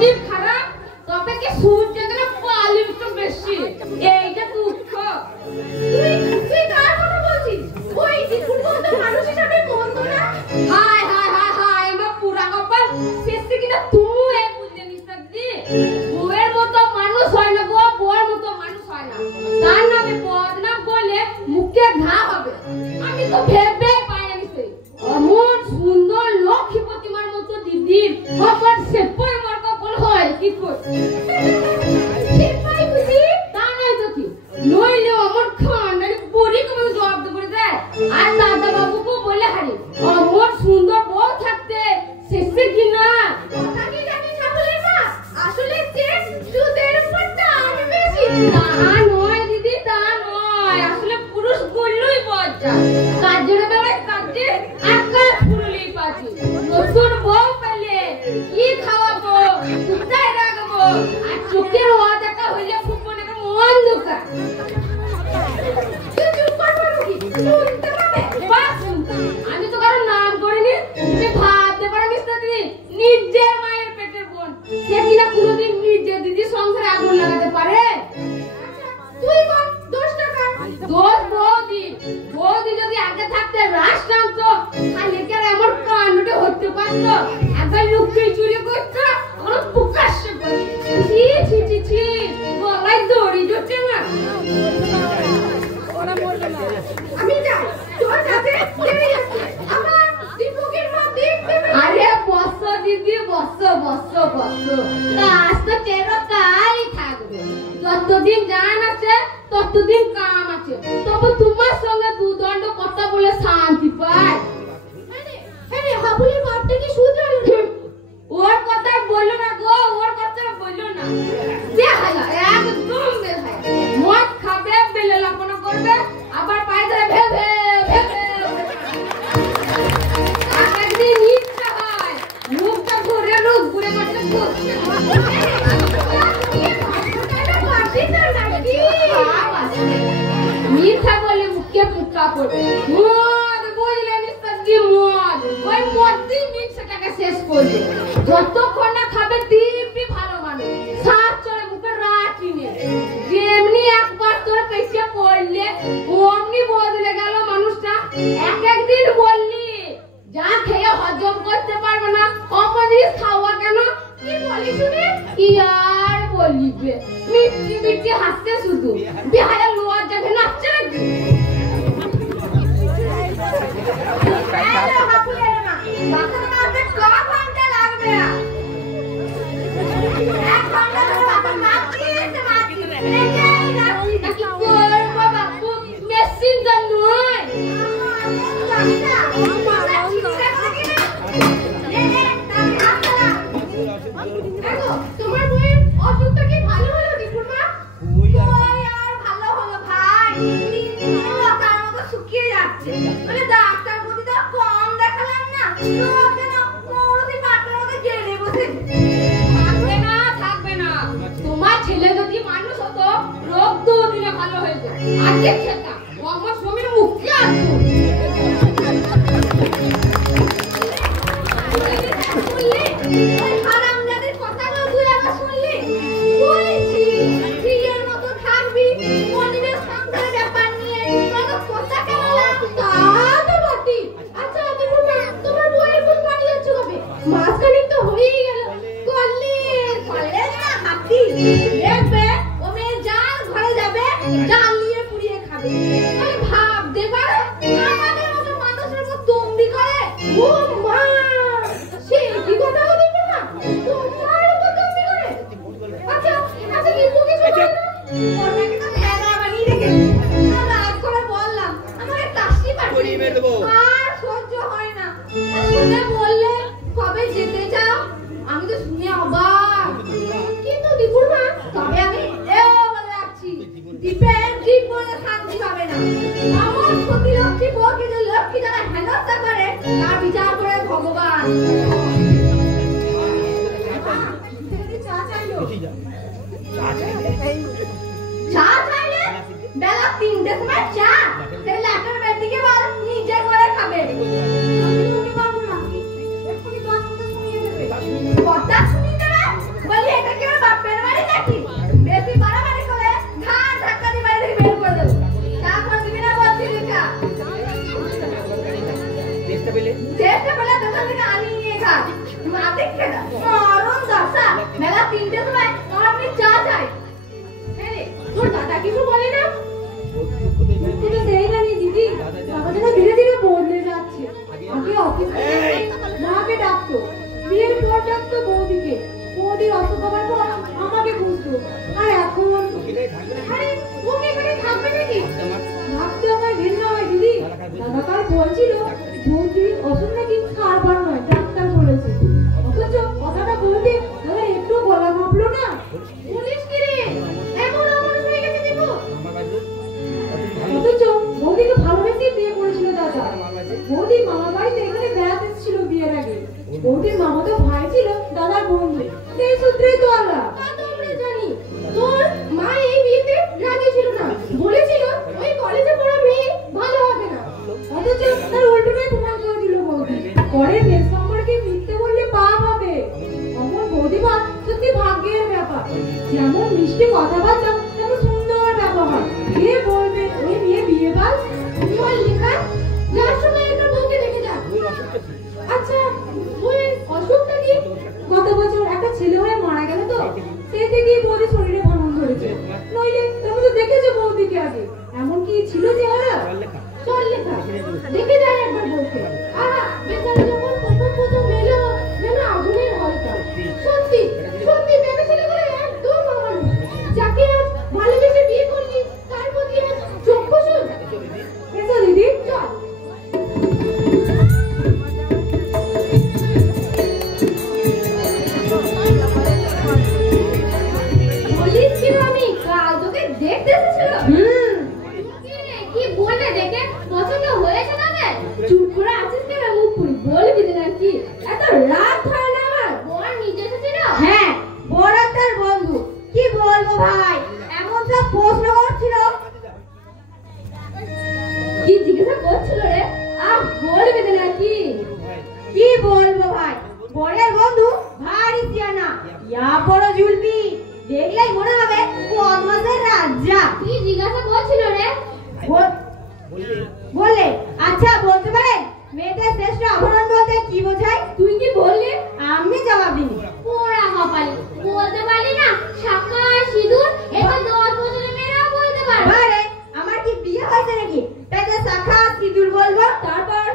শরীর খারাপ তবে কি সূর্য গেলে পালি একটু বেশি এইটা দুঃখ। তুই কার কথা বলছিস? ওই দীপুর মতো মানুষ হিসাবে মন্দ না। হায় হায় হায় হায় আমার পুরা কপাল শেষে কিনা তুই এই বুঝলে নিস্তাদি বউয়ের মতো মানুষ হয় না গো, বউয়ের মতো মানুষ হয় না। তার নামে বদনাম বলে মুখে ঘা হবে। আমি তো ভেবে পাই না নিছে অমন সুন্দর লক্ষ্মী প্রতিমার মতো দিদির কপাল সেপাই মার কপাল হয় কি করে? সেপাই বুঝি তা নয় তো কি নইলে অমন খান্ডারি বুড়ি কবে জবাব দেবো দেয়। আর দাদা বাবুকে বলে হারি অমন সুন্দর বউ থাকতে শেষে কিনা কথা কি জানিস সাবলের মা? আসলে যে সুদের উপর টান বেশি। তা নয় দিদি, তা নয়। আসলে পুরুষ গুলোই বজ্জা কাজের বেলায় কাজে আকাশ ফুরলেই পাচ্ছি। নতুন বউ পেলে কি খাওয়াবো, কোথায় রাখবো, আর চোখের ওয়া দেখা হইলে ফুটবলের মন দোকা। তুই চুপ কর পারবি কি? শুনতে পাবে? বাস আমি তো কারো নাম করিনি। তুমি ভাবতে পারো নিস্তা দিদি নিজের মায়ের পেটের বোন সে কিনা কোনোদিন নিজের দিদি সংসারে আগুন লাগাতে পারে? তুই বল 10 টাকা। দোষ বৌদি, বৌদি যদি আগে থাকতে রাস টানতো তাহলে কি আর এমন কাণ্ডটা হতে পারতো? একবার লুকিয়ে চুরি করতো ওরা প্রকাশ্যে বলছে ছি ছি ছি ছি গলায় দড়ি জোটে না। আমি যাই, তোর কাছে দেরি আছে। আমার দীপকের মা দেখতে পাবে। আরে বস দিদি বস বস বস কাজ তো চিরকালই থাকবে। যতদিন জান আছে ততদিন কাম আছে। তবে তোমার সঙ্গে দুদণ্ড কথা বলে শান্তি পাই। আরে হাবুলের বাপটা কি শুধরালো রে? ওর কথা বললো না গো, ওর কথা বললো না। বেহায়া একদম বেহায়া। মদ খাবে বেলে লাপনা করবে আবার পায়ে ধরে ভেবে ভেবে একদিন ইচ্ছা হয় মুখটা ঘুরে রূপ ঘুরে করতে বসছে। মিথ্যা বলে মুখে পুক্কা করবে। মদ বুঝলে নিস্তাদি মদ ওই মদই মিথ্যাটাকে শেষ করবে। যতক্ষণ না খাবে দিব্যি ভালো মানুষ সাত চলে মুখে রাখি নেই। যেমনি একবার তোর পেটে পড়লে অমনি বদলে গেল মানুষটা। একদিন বললি যা খেয়ে হজম করতে পারবে না অমন জিনিস খাওয়া কেন? কি বলি শুনি? কি আর বলিবে মিষ্টি মিষ্টি হাসতে শুধু বিহারে লোয়ার যাবে নাচছে নাকি? আরে হাবুলের মা, বাচ্চাটা মারতে ক ঘন্টা লাগবে? 1 ঘন্টা ধরে বাবা মারছিস। নাকি করবো বাপু মেশিন তো নয়। তোমার বউয়ের অসুখটা কি ভালো হলো দীপুর মা? কই আর ভালো হলো ভাই, দিনগুলো লতার মতো শুকিয়ে যাচ্ছে। মানে ডাক্তার প্রতি তো কম দেখালাম না, রোজ যেন মৌরতি পাটার মতো গেড়ে বসে। থাকবে না থাকবে না। তোমার ছেলে যদি মানুষ হতো রোগ 2 দিনে ভালো হয়ে যায়। আজকে খেতা আমার স্বামীর মুখে আসতো। শুনলি? ওই হারামজাদের কথাগুলো তুই আবার শুনলি? বলেছি, ঝিয়ের মতো থাকবি, মনিরের সংসারের ব্যাপার নিয়ে কোনো কথা কেলাম। তা তো বটেই। আচ্ছা দীপুর মা, তোমার বউয়ের কোন বাড়ি যাচ্ছ কবে? মাঝখানে তো হয়েই গেল। কলেজ না হাতি। দেখবে ও মেয়ে যার ঘরে যাবে জ্বালিয়ে পুড়িয়ে খাবে। তাহলে ভাবতে পারো আমাদের মতো মানুষের মতো তম্বি করে। ও মা, সে কি কথা বলি না? তোমার উপর তম্বি করে? আচ্ছা আচ্ছা কিন্তু কিছু বলে না? ওটাকে তো ভেড়া বানিয়ে রেখেছি। আর রাগ করে বললাম আমাকে কাশি পাঠিয়ে দেবো। আর সহ্য হয় না। আর শুনে বললে কবে যেতে চাও? আমি তো শুনে অবাক। কিন্তু দীপুর মা, তবে আমি এও বলে রাখছি, দীপের জীবনে শান্তি পাবে না। আমার প্রতিলক্ষী বউকে যে লক্ষ্মী যারা হেনস্থা করে তার বিচার করে ভগবান। চা চাইলো? চা চাইলে? বেলা 3টের সময় চা? সেই ল্যাপের বেড দিকে বল নিজে করে খাবে। আমি উঠে পারবো না। এক্ষুনি 10 মিনিট শুনিয়ে দেবে। কথা শুনিয়ে দেবে? আরে তুমি এখানে থাকবে নাকি? ভাবতে আমায় ঘৃণা হয় দিদি। দাদা কাল বলছিল বৌদি অসুখ নাকি খাবার নয় ডাক্তার বলেছে। অথচ কথাটা বলতে দাদা একটু গলা কাঁপলো না। বলিস কি রে? এমন অমানুষ হয়ে গেছে দেখো। অথচ বৌদিকে ভালোবেসে বিয়ে করেছিল দাদা। বৌদি মামার বাড়িতে এখানে বেড়াতে এসেছিল বিয়ের আগে। বৌদির মামাতো ভাই ছিল দাদার বন্ধু। সেই সূত্রেই তো আল্লাহ। তা তো আমরা জানি। তোর মা এই বিয়েতে রাজি ছিল না। বলেছিল ওই কলেজে পড়া মেয়ে ভালো হবে না। অথচ তার উল্টোটাই প্রমাণ করে দিল বৌদি। পরের মেয়ে সম্পর্কে মিথ্যে বললে পাপ হবে। অমর বৌদিমা সত্যি ভাগ্যের ব্যাপার। যেমন মিষ্টি কথাবার্তা তেমন সুন্দর ব্যবহার। কে বলবে ওই মেয়ে বিয়ে বাস? চল লেখা যার সময় একটা বউকে দেখে যা। আচ্ছা ওই অসুখটা কি? গত বছর একটা ছেলে হয়ে মারা গেল তো সেই থেকেই বৌদি শরীরে ভাঙন ধরেছে। নইলে তুমি তো দেখেছো বৌদিকে আগে এমন কি ছিল চেহারা? চল লেখা দেখে যাই একবার বউকে। আহা বেচারা যখন প্রথম এলো যেন আগুনের হলকা। সত্যি সত্যি ভেবেছিল বলে একদম অমানুষ। যাকে আজ ভালোবেসে বিয়ে করলি তার প্রতি আজ চক্ষু শুন। এসো দিদি চল। বলিস কি আমি কাল তোকে দেখতে এসেছিলাম। কি বলবে দেখে পছন্দ হয়েছে তাদের? চুপ করে আছিস কেন? মুখ পুরি বলবি না কি? এত রাত হয় না আমার? বর নিজে এসেছিল? হ্যাঁ বর আর তার বন্ধু। কি বলবো ভাই এমন সব প্রশ্ন করছিল। কি জিজ্ঞাসা করছিল রে? বলবি না কি? কি বলবো ভাই বরের বন্ধু ভারী সিয়ানা ইয়া বড় জুলপি দেখলেই মনে হবে বদমাশের রাজা। কি জিজ্ঞাসা করছিল রে? বললে আচ্ছা বলতে পারেন মেয়েদের শ্রেষ্ঠ আভরণ বলতে কি বোঝায়? তুই কি বললি? আমি জবাব দিই ওরা কপালি বলতে পারলি না? শাঁখা সিঁদুর এটা 10 বছরের মেয়েরাও বলতে পারবে। আরে আমার কি বিয়ে হয়েছে নাকি তাই তো শাঁখা সিঁদুর বলবো? তারপর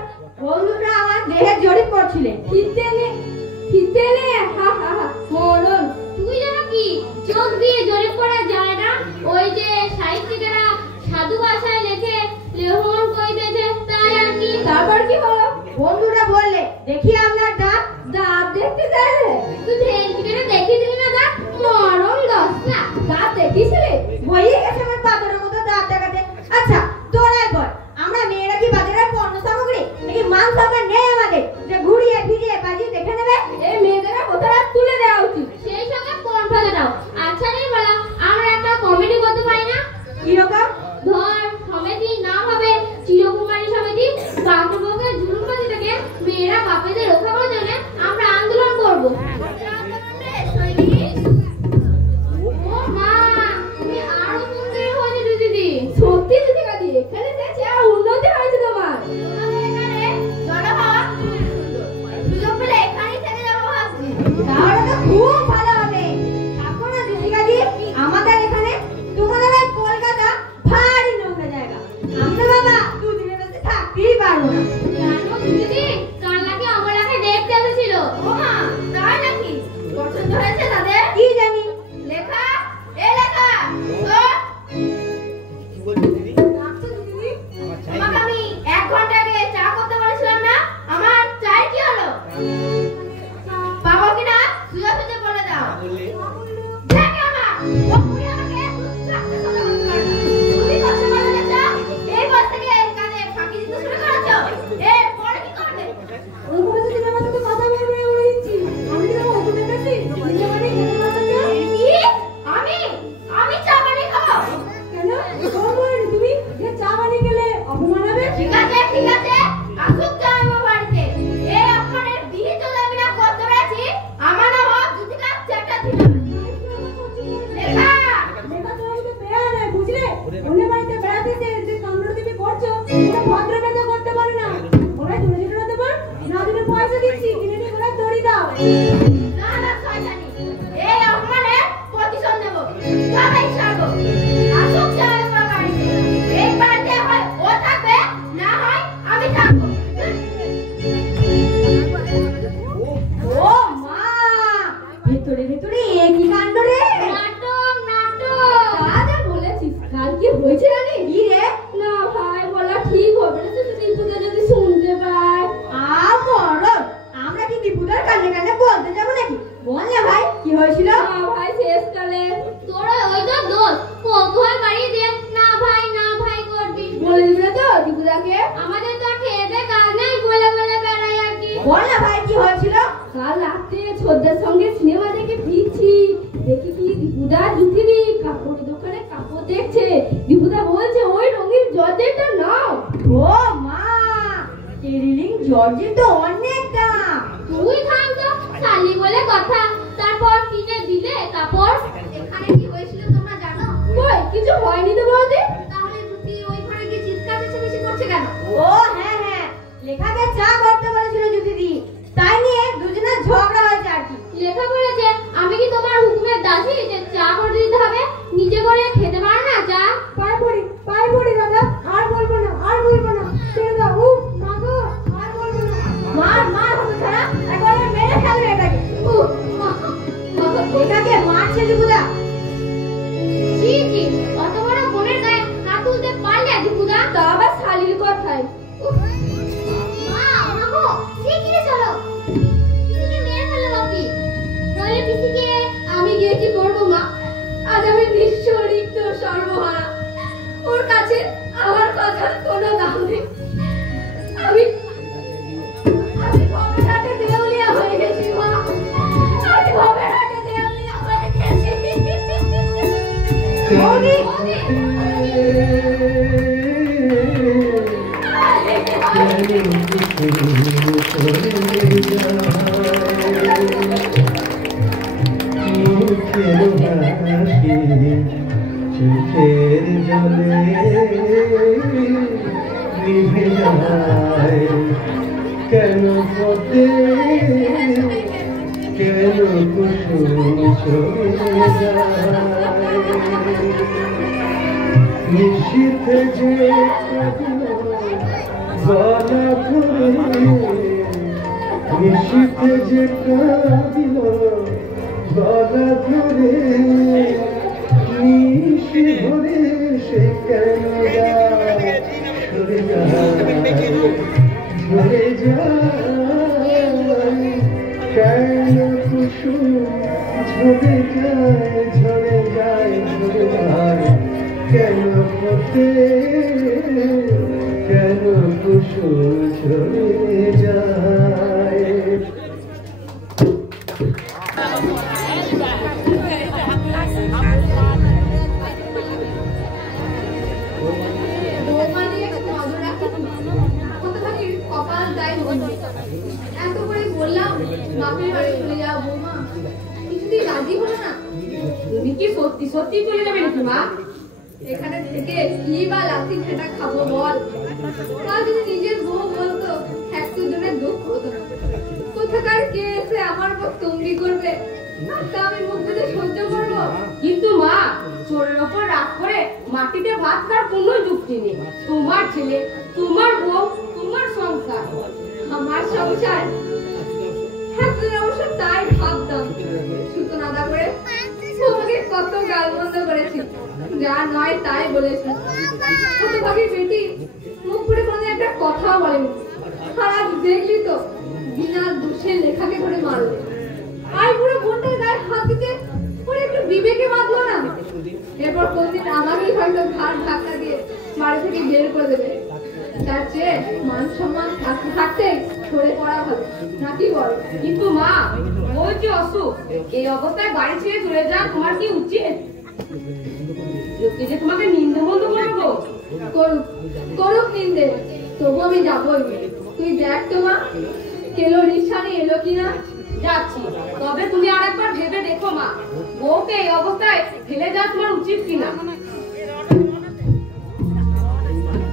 বন্ধুরা আমার দেহের জরিপ করছিলেন। ফিতেনে হা হা হা মরণ। তুই জানো কি চোখ দিয়ে জরিপ করা যায় না? ওই যে সাহিত্যিকেরা সাধু ভাষায় লেখে লেহন কইতেছে তাই আর কি। তারপর কি হলো? বন্ধুরা বললে দেখি আপনার দাঁত। দাঁত দেখতে চাইলে তুই ভেন্টিকেটে দেখিয়ে দিলি না দাঁত? মরণ লজ্জা। দাঁত দেখিয়েছিলি? হয়ে গেছে আমার পাথরের মতো দাঁত দেখাতে। আচ্ছা তোরাই বল আমরা মেয়েরা কি বাজারের পণ্য সামগ্রী নাকি মান সম্মান নেই আমাদের যে ঘুরিয়ে ফিরিয়ে বাজিয়ে দেখে নেবে? এই মেয়েদের কোথায় তুলে দেওয়া উচিত। সেই সঙ্গে পণ ফেলে দাও। আচ্ছা রে বলা আমরা একটা কমিটি করতে পারি না? কিরকম? ধর সমিতির নাম হবে চিরকুমারী সমিতি। বাক্যবকে জুলুমবাজি থেকে মেয়েরা বাপেদের রক্ষা করার জন্য আমরা আন্দোলন করবো। ও মা তুমি আরো সুন্দর হয়েছে দিদি। সত্যি দিদি কাদি এখানে দেখছি আর উন্নতি হয়েছে তোমার। সুযোগ পেলে এখানেই থেকে যাবো ভাবছি। তাহলে তো খুব ভালো হবে। থাকো না দিদি কাদি আমাদের এখানে। তোমাদের ওই কলকাতা ভারী নোংরা জায়গা। আমি তো বাবা দুদিনের বেশি থাকতেই পারবো না। জানো দিদি কাল নাকি আমাকে দেখতে এসেছিল। ও মা তাই নাকি? পছন্দ হয়েছে তাদের? কি জানি। লেখা এ লেখা তো আমাকে আমি 1 ঘন্টা আগে চা করতে বলেছিলাম না? আমার চাই কি হলো? পাবো কিনা সুযোগ সুযোগ বলে দাও। দেখে আমার ও পুরি আমাকে চাকরি করতে বলতে পারে না। তুমি করতে পারবে না? এই বস থেকে কানে ফাঁকি দিতে শুরু করেছো। এর পরে কি করবে? ওই বসে তুমি আমার সাথে কথা বলবে বলে দিচ্ছি। আমি কি তোমার হুকুমের কাছে নিজে বাড়ি খেতে পারবে না? কি? আমি চা বানিয়ে খাবো? কেন? তুমি যে চা বানিয়ে গেলে অপমান হবে। ঠিক আছে আসুক চা আমার বাড়িতে। এই অপমানের বিহিত দাবি না করতে পেরেছি আমার নাম জুতিকা চ্যাটার্জি। লেখা তোমার তো বেড়া না বুঝলে? অন্য বাড়িতে বেড়াতে যে কামড় দিবি করছো ওটা ভদ্র বেঁধে করতে পারে না। ওরা তুলে দিতে না দেবার না দিলে পয়সা দিচ্ছি কিনে নিয়ে ওরা দড়ি দাও। না শয়তানি এই অপমানের প্রতিশোধ নেব। সবাই ছাড়বো। আসুক চা আমার বাড়িতে। এই বাড়িতে হয় ও থাকবে না হয় আমি থাকবো। ও মা ভেতরে একই কাণ্ড রে। নাটক তাদের কি হয়েছিল? ভাই শেষকালে তোর ওই তো দোষ কৌতূহল বাড়িয়ে দিয়ে না ভাই করবি। বলে দিবি না তো দীপুদাকে? আমাদের তো আর খেতে কাজ নেই, বলে বলে বেড়াই আর কি। বল না ভাই কি হয়েছিল? কাল রাতে ছোটদের সঙ্গে সিনেমা দেখে ফিরছি, দেখি কি দীপুদা জুতিরি কাপড় দোকানে কাপড় দেখছে। দীপুদা বলছে ওই রঙিন জর্জেটটা নাও। ও মা, টেরিলিং জর্জেট তো অনেক দাম। তুই থাম তো, শালি বলে কথা। তারপর কিনে দিলে কাপড়। এখানে কি হয়েছিল তোমরা জানো? কই কিছু হয়নি তো বৌদি। তাহলে জুতি ওই ঘরে গিয়ে চিৎকার চেঁচামেচি করছে কেন? ও হ্যাঁ হ্যাঁ, লেখাকে চা করতে বলেছিল জুতিদি, তাই নিয়ে দুজনের ঝগড়া হয়েছে আর কি। লেখা বলেছে আমি কি তোমার হুকুমের দাসী যে চা করে দিতে হবে? নিজে করে খেতে পারো না চা? পায়ে পড়ি দাদা, আর বলবো না ছেড়ে দাও। উফ মা গো, আর বলবো না। মার হতো ছাড়া একবারে মেরে ফেলবে এটাকে। উফ মা, এটাকে মারছে দিবুদা। জি অত বড় বোনের গায়ে হাত তুলতে পারলে দিপুদা? তা আবার শালির কথায়। মা গো, শিগগিরই চলো। পিসিকে মেরে ফেলো বাপি, নইলে পিসিকে। আমি গিয়ে কি করবো মা? আজ আমি নিঃস্ব রিক্ত সর্বহারা। ওর কাছে আমার কথার কোনো দাম নেই। আমি ভবেরহাটে দেউলিয়া হয়ে গেছি মা, আমি ভবেরহাটে দেউলিয়া হয়ে গেছি। বৌদি, চোখের জলে নিভে যায় কেন পথে, কেন কুসুম চলে যায় নিশীথে যে গলা ধরে, নিশীথে যে কাঁদিল গলা ধরে, নিশি ভরে সে কেন সরে যায়, ঝরে যায় কেন কুসুম ঝরে যায় কেন পথে, কেন কুসুম ঝরে যায়। এত করে বললাম বাপের বাড়ি চলে যাও বৌমা, কিছুতেই রাজি হলো না। তুমি কি সত্যি সত্যি চলে যাবে নাকি মা? এখানে থেকে কি বা লাঠি সেটা খাবো বল? মা যদি নিজের বউ বলতো একটু জনের দুঃখ হতো না। কোথাকার কে এসে আমার উপর তঙ্গি করবে, তা আমি মুখ বুঝে সহ্য করবো? কিন্তু মা, চোরের ওপর রাগ করে মাটিতে ভাত খাওয়ার কোনো যুক্তি নেই। তোমার ছেলে, তোমার বউ, তোমার সংসার। আমার সংসার একদিন অবশ্য তাই ভাবতাম, সুতো নাদা করে তোমাকে কত গাল বন্ধ করেছি, যা নয় তাই বলেছি। হতভাগী বেটি মুখ ফুটে কোনোদিন একটা কথাও বলেনি। আর আজ দেখলি তো বিনা দোষে লেখাকে করে মারলো। আর পুরো বোনটার গায়ে হাত দিতে ওর একটু বিবেকে বাঁধলো না। এরপর কোনদিন আমাকেই হয়তো ঘাড় ধাক্কা দিয়ে বাড়ি থেকে বের করে দেবে। তার চেয়ে মান সম্মান থাকতে থাকতে সরে পড়া ভালো, নাকি বল? কিন্তু মা, ওই যে অসুখ, এই অবস্থায় বাড়ি ছেড়ে চলে যাওয়া তোমার কি উচিত? লোকে যে তোমাকে নিন্দে বন্ধ করবো, করুক নিন্দে, তবু আমি যাবোই। তুই দেখ তো মা, কেলো নিশানি এলো কিনা। যাচ্ছি, তবে তুমি আরেকবার ভেবে দেখো মা, বউকে এই অবস্থায় ফেলে যাওয়া তোমার উচিত কিনা।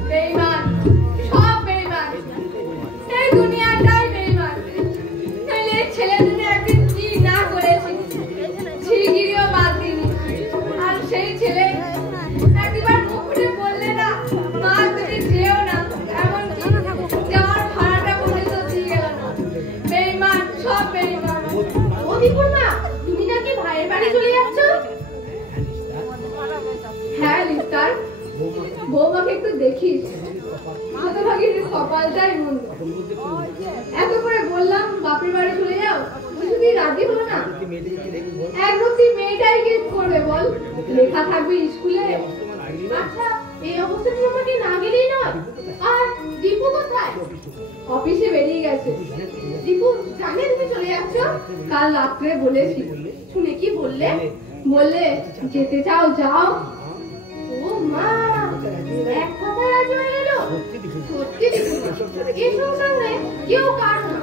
বেঈমান, সব বেঈমান, এই দুনিয়াটাই বেঈমান। তাহলে এই ছেলে দুটো একদিন কি না করেছি, ঝিগিরিও বাদ দিনি। আর সেই ছেলে একবার মুখ ফুটে বললে না, মা তুমি যেও না, এমন কি যাওয়ার ভাড়াটা পর্যন্ত দিয়ে গেল না। বেঈমান, সব বেঈমান। ও বিপুল মা, তুমি নাকি ভাইয়ের বাড়ি চলে যাচ্ছ? হ্যাঁ লিস্টার, বৌমাকে একটু দেখিস, হতভাগীর কপালটাই মন্দ। এত করে বললাম বাপের বাড়ি চলে যাও, কিছুতেই রাজি হলো না। না? একরত্তি মেয়েটাই কি করবে বল? লেখা থাকবে স্কুলে। আচ্ছা, এই অবস্থা তুই আমাকে না গেলেই নয়। আর দীপু কোথায়? অফিসে বেরিয়ে গেছে। দীপু জানে তুমি চলে যাচ্ছ? কাল রাত্রে বলেছি। শুনে কি বললে? বললে যেতে চাও যাও। ও মা, এক কথা রাজ হয়ে গেল। সত্যি দীপু, এই সংসারে কেউ কারো না।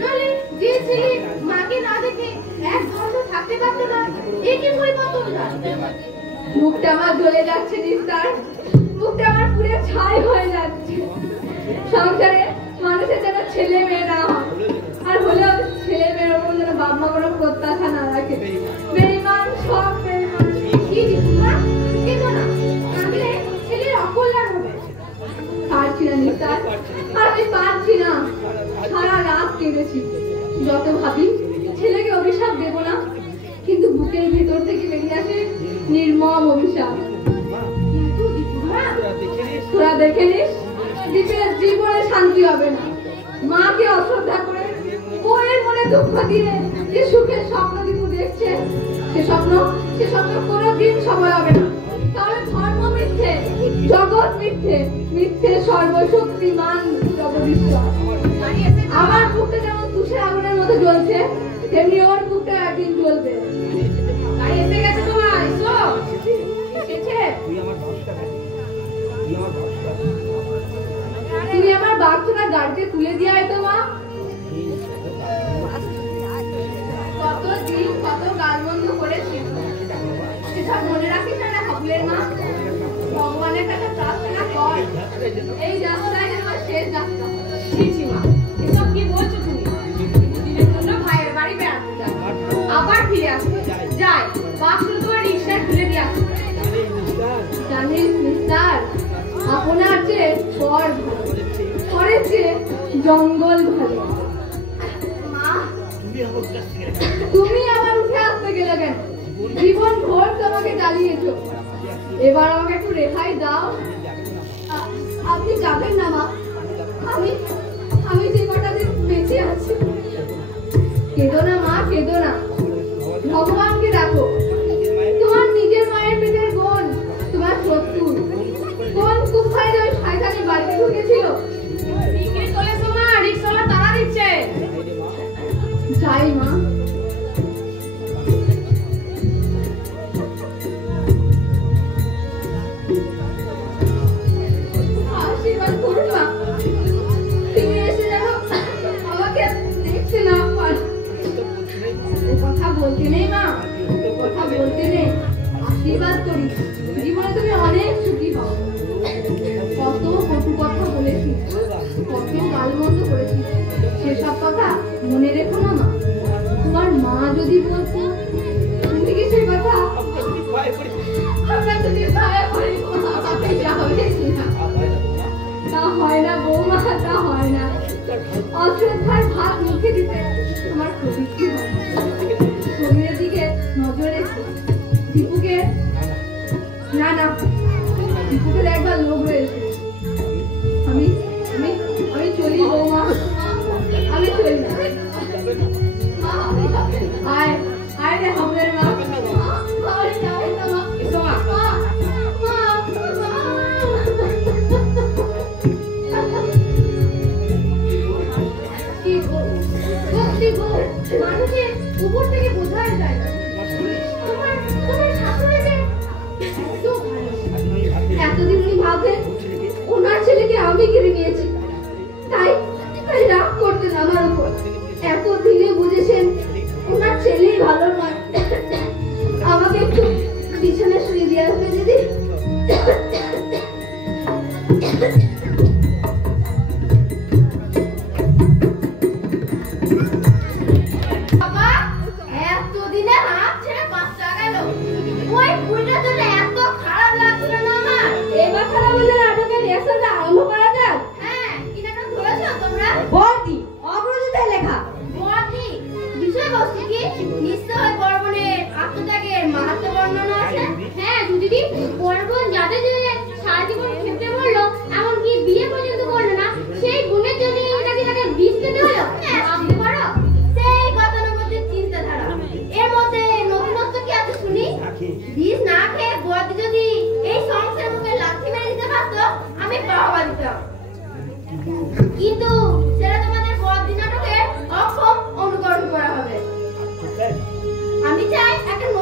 নাহলে যে ছেলে মাকে না দেখে এক ঘন্টা থাকতে পারতো না, এ কি পরিবর্তন হয়? মুখটা আমার জ্বলে যাচ্ছে নিস্তার, মুখটা আমার পুরো ছাই হয়ে যাচ্ছে। সংসারে মানুষের যেন ছেলে মেয়ে না হয়, আর হলেও ছেলে মেয়ের ওপর যেন বাপ মা কোনো প্রত্যাশা না রাখে। বেঈমান, সব বেঈমান। কি দিবা কেন না? তাহলে ছেলের অকল্যাণ হবে। পারছি না নিস্তার, আর আমি পারছি না। সারা রাত কেঁদেছি। যত ভাবি ছেলেকে অভিশাপ দেব না, কিন্তু বুকের ভিতর থেকে বেরিয়ে আসে নির্মম অভিশাপ। কিন্তু দীপুমা, তোরা দেখে নিস, দীপের জীবনে শান্তি হবে না। মাকে অশ্রদ্ধা করে বউয়ের মনে দুঃখ দিয়ে যে সুখের স্বপ্ন দীপু দেখছে, সে স্বপ্ন কোনোদিন সময় হবে না। তাহলে ধর্ম মিথ্যে, জগৎ মিথ্যে, মিথ্যে সর্বশক্তিমান জগদীশ্বর। আমার বুকটা যেমন তুষের আগুনের মতো জ্বলছে, তেমনি ওর বুকটা একদিন জ্বলবে। গাড়ি এসে গেছে তোমার, এসো। এসেছে? তুমি আমার বাচ্চাটা গাড়িতে তুলে দিয়ে আয় তো মা। কতদিন কত গালমন্দ করেছি, সেসব মনে রাখিস না হাবুলের মা। ভগবানের কাছে প্রার্থনা কর এই যাত্রায় যেন শেষ যাত্রা। ছি মা, এসব কি বলছো তুমি? দিনের জন্য ভাইয়ের বাড়ি বেড়াতে যাই, আবার ফিরে আসবে। যাই বাক্সটা তোমার রিক্সায় তুলে দিয়ে আসবে। জানিস নিস্তার, আপনার চেয়ে ঘর ভালো, ঘরের চেয়ে জঙ্গল ভালো। মা, তুমি আবার উঠে আসতে গেলে কেন? জীবন ভোর তোমাকে জ্বালিয়েছো, এবার আমাকে একটু রেহাই দাও। আপনি যাবেন না মা, আমি যে কটা দিন বেঁচে আছি। কেঁদো না মা, কেঁদো না, ভগবানকে ডাকো। তোমার নিজের মায়ের পেটের বোন তোমার শত্রু। কোন কুফায় ওই শয়তানি বাড়িতে ঢুকেছিল? চলেছো মা, রিক্সাওয়ালা তাড়া দিচ্ছে। যাই মা। আশীর্বাদ করুন মা, তুমি এসে যেন আমাকে দেখতে না পারো। কথা বলতে নেই মা, কথা বলতে নেই। আশীর্বাদ করি জীবনে তুমি অনেক সুখী হও। কত কটু কথা বলেছি, কত গালমন্দ করেছি, সেসব কথা মনে রেখো না মা। তোমার মা যদি বলতো, তুমি কি সেই কথা আমরা যদি পায়ে পড়ি আমাকে যাবে না? তা হয় না বৌমা, তা হয় না। অশ্রদ্ধার ভাত মুখে দিতে আমার প্রবৃত্তি হয়। শরীরের দিকে নজর রেখো। দীপুকে না দীপুকে একবার লোক রয়েছে। আমি চলি বৌমা, আমি চলি। আয় রে হাবলের মা। মানুষের উপর থেকে বোঝা যায় না। তোমার শাশুড়ি যে এত ভালো। এতদিন উনি ভাবতেন ওনার ছেলেকে আমি কিনে নিয়েছি, তাই রাগ করতেন আমার উপর। এতদিনে বুঝেছেন ওনার ছেলেই ভালো নয়। আমাকে একটু বিছানায় শুয়ে দিয়ে আসবে দিদি।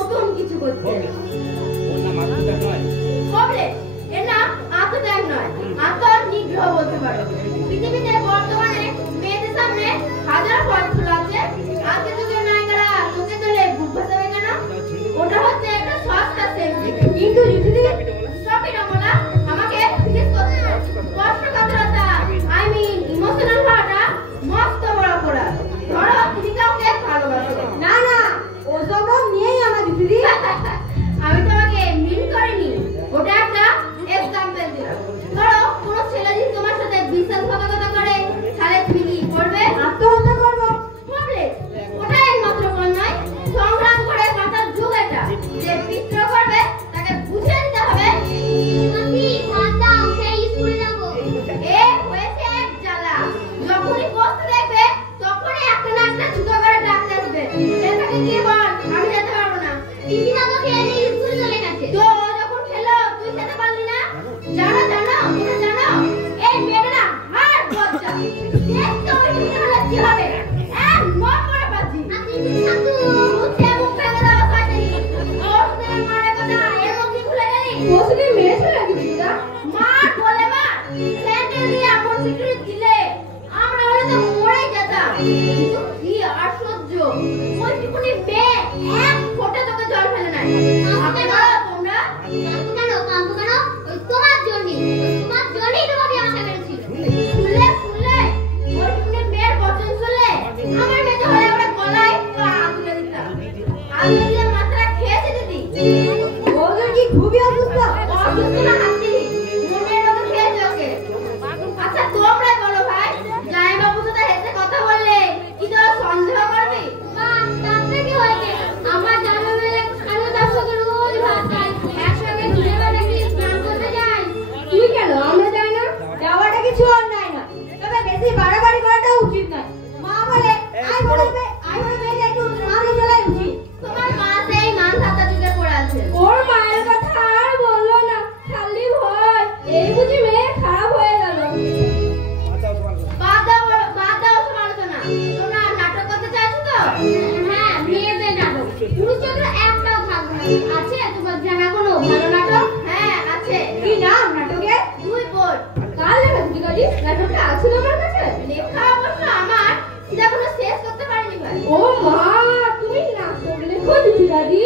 নতুন কিছু করতে। কবলে এর নাম আত্মত্যাগ নয়, আত্মনিগ্রহ বলতে পারো। পৃথিবীতে বর্তমানে মেয়েদের সামনে হাজার পথ খোলা আছে। আজকে যুগের নায়িকারা চোখে তোলে বুক ভাসাবে কেন? ওটা হচ্ছে একটা সস্তা সেলফি। কিন্তু যদি সবই রমলা আমাকে ফিক্স করতে হয়। স্পর্শকাতরতা আই মিন ইমোশনাল হওয়াটা মস্ত বড় অপরাধ। ধরো তুমি কাউকে ভালোবাসো। না না, ওসব নিয়েই আমার দিদি। আমি তোমাকে মিন করিনি, ওটা একটা এক্সাম্পল দিলাম। ধরো কোনো ছেলে যদি তোমার সাথে বিশ্বাসঘাতকতা করে, তাহলে তুমি কি করবে? আত্মহত্যা করবো। করবে, ওটা একমাত্র পণ নয়, সংগ্রাম করে বাঁচার যুগ এটা। যে বিদ্রোহ করবে তাকে বুঝে নিতে হবে। মাসি ভাত দাও, খেয়ে স্কুলে যাবো। এ হয়েছে এক জ্বালা। যখনই বসতে দেখবে তখনই একটা না একটা ছুতো করে ডাকতে আসবে। এটাকে কি বল? আমি যেতে পারবো না। টিফিন তো খেয়ে দিয়ে স্কুলে চলে গেছে। তো ও যখন খেলো তুই খেতে পারলি না? জানো জানো তুমি জানো এই মেয়েটা না আর বজ্জা। দেখতে ওই টিফিন হলে কি হবে? এক মন করে পাচ্ছি। আপনি যদি থাকতো মুখে মুখ ফেলে দেওয়া শয়তানি। ওর সাথে মারে কথা এর মুখে খুলে গেলি। ও শুধু মেরেছে নাকি দিদা? মার বলে মার। স্যান্ডেল দিয়ে আমর সিকিউরিটি দিলে আমরা হলে তো মরেই যেতাম। কিন্তু কি আশ্চর্য, ওইটুকুনি মেয়ে এক ফোঁটা তোকে জল ফেলে নাই। আপনি বলো তোমরা কাঁদো কেন? ওই তোমার জন্যই তোমাকে আশা করেছিল। শুনলে ওইটুকুনি মেয়ের বচন শুনলে আমার মেয়ে হলে আমরা গলায় পা তুলে দিতাম। আমি দিলে মাথাটা খেয়েছে দিদি। ওদের কি খুবই অসুস্থ? অসুস্থ না হাতি, মনের রোগে খেয়েছে ওকে। আচ্ছা তোমরা বলো ভাই, জামাইবাবু সাথে হেসে কথা বললে কি তোরা সন্দেহ করবি? মা, তাতে কি হয়েছে? আমার জামা মেলে খালো তার সঙ্গে রোজ ভাত খাই। একসঙ্গে ঘুরে বেড়াতে স্নান করতে যাই। তুই কেন? আমরা যাই না? যাওয়াটা কিছু অন্যায় না, তবে বেশি বাড়াবাড়ি করাটা উচিত নয়। মা বলে আই বলবে একটু মারি চলাই উচিত। তোমার মা সেই মান সাতা যুগে পড়ে আছে। ওর মায়ের কথা আর বললো না, খালি ভয়। এই বুঝি মেয়ে খারাপ হয়ে গেল। বাদ দাও সমালোচনা। তোমরা নাটক করতে চাইছো তো? হ্যাঁ, মেয়েদের নাটক। পুরুষ চরিত্র একটাও থাকবে না। আছে তোমার জানা কোনো ভালো নাটক? হ্যাঁ আছে। কি নাম নাটকের? দুই বোর্ড। কার লেখা তুমি গালি? নাটকটা আছে আমার কাছে? লেখা অবশ্য আমার, সেটা কোনো শেষ করতে পারিনি ভাই। ও মা, তুমি নাটক লেখো দিদি দাদি?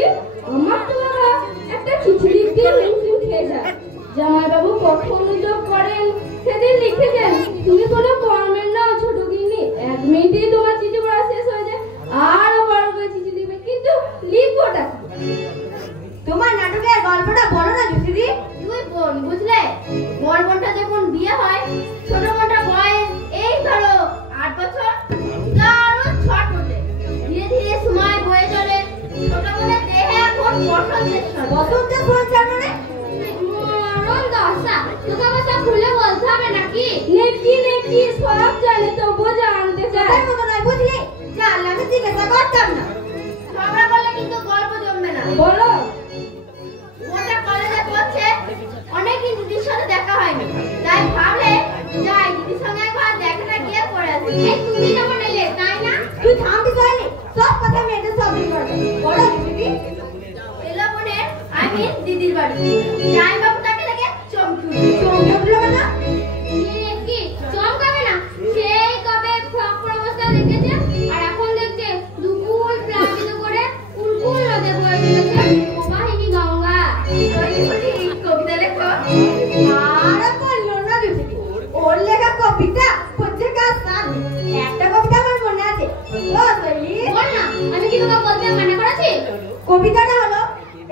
আমার তো বাবা একটা চিঠি লিখতে হিমশিম খেয়ে যায়। জামাইবাবু কখন উদ্যোগ করেন সেদিন লিখেছেন, তুমি কোনো কর্মের না ছোট গিন্নি, 1 মিনিটেই তোমার চিঠি পড়া শেষ হয়ে যায়। আরো বড় করে চিঠি লিখবে, কিন্তু লিখবোটা কি? তোমার নাটকের গল্পটা বলো না জুসিদি। দুই বোন বুঝলে, বড় বোনটা যখন বিয়ে হয়, ছোট বোনটা বয়স এই ধরো 8 বছর, তারও ছট ওঠে। ধীরে ধীরে সময় বয়ে চলে, ছোট বোনের দেহে এখন বসন্তের সঞ্চার মানে মরণ দশা। তোকে আবার সব খুলে বলতে হবে নাকি? নেকি সব জানে, তবুও জানতে চায়। মতো নয় বুঝলি, জানলে আমি জিজ্ঞাসা করতাম না। ঝগড়া করলে কিন্তু গল্প জমবে না। বলো। ওটা কলেজে পড়ছে, অনেকদিন দিদির সাথে দেখা হয়নি, তাই ভাবলে যাই দিদির সঙ্গে একবার দেখাটা গিয়ে করে আসি। এই তুমি যখন এলে, তাই না? তুই থামতে চাইনি, সব কথা মেয়েদের সব দিন করবে। বলো দিদি। এলো বোনের দিদির বাড়ি। জামাইবাবু তাকে দেখে চমকে উঠলো না? কি চমকাবে না? সেই কবে ফ্রক অবস্থা দেখেছে, আর এখন দেখছে দুপুর প্লাবিত করে উলকুল নদে বয়ে চলেছে প্রবাহিনী গঙ্গা। কবিতা লেখো? আর বললো না দিদি, ওর লেখা কবিতা হচ্ছে কাজ। একটা কবিতা আমার মনে আছে। বল না, আমি কি তোমাকে বলতে মানা করেছি? কবিতাটা হলো,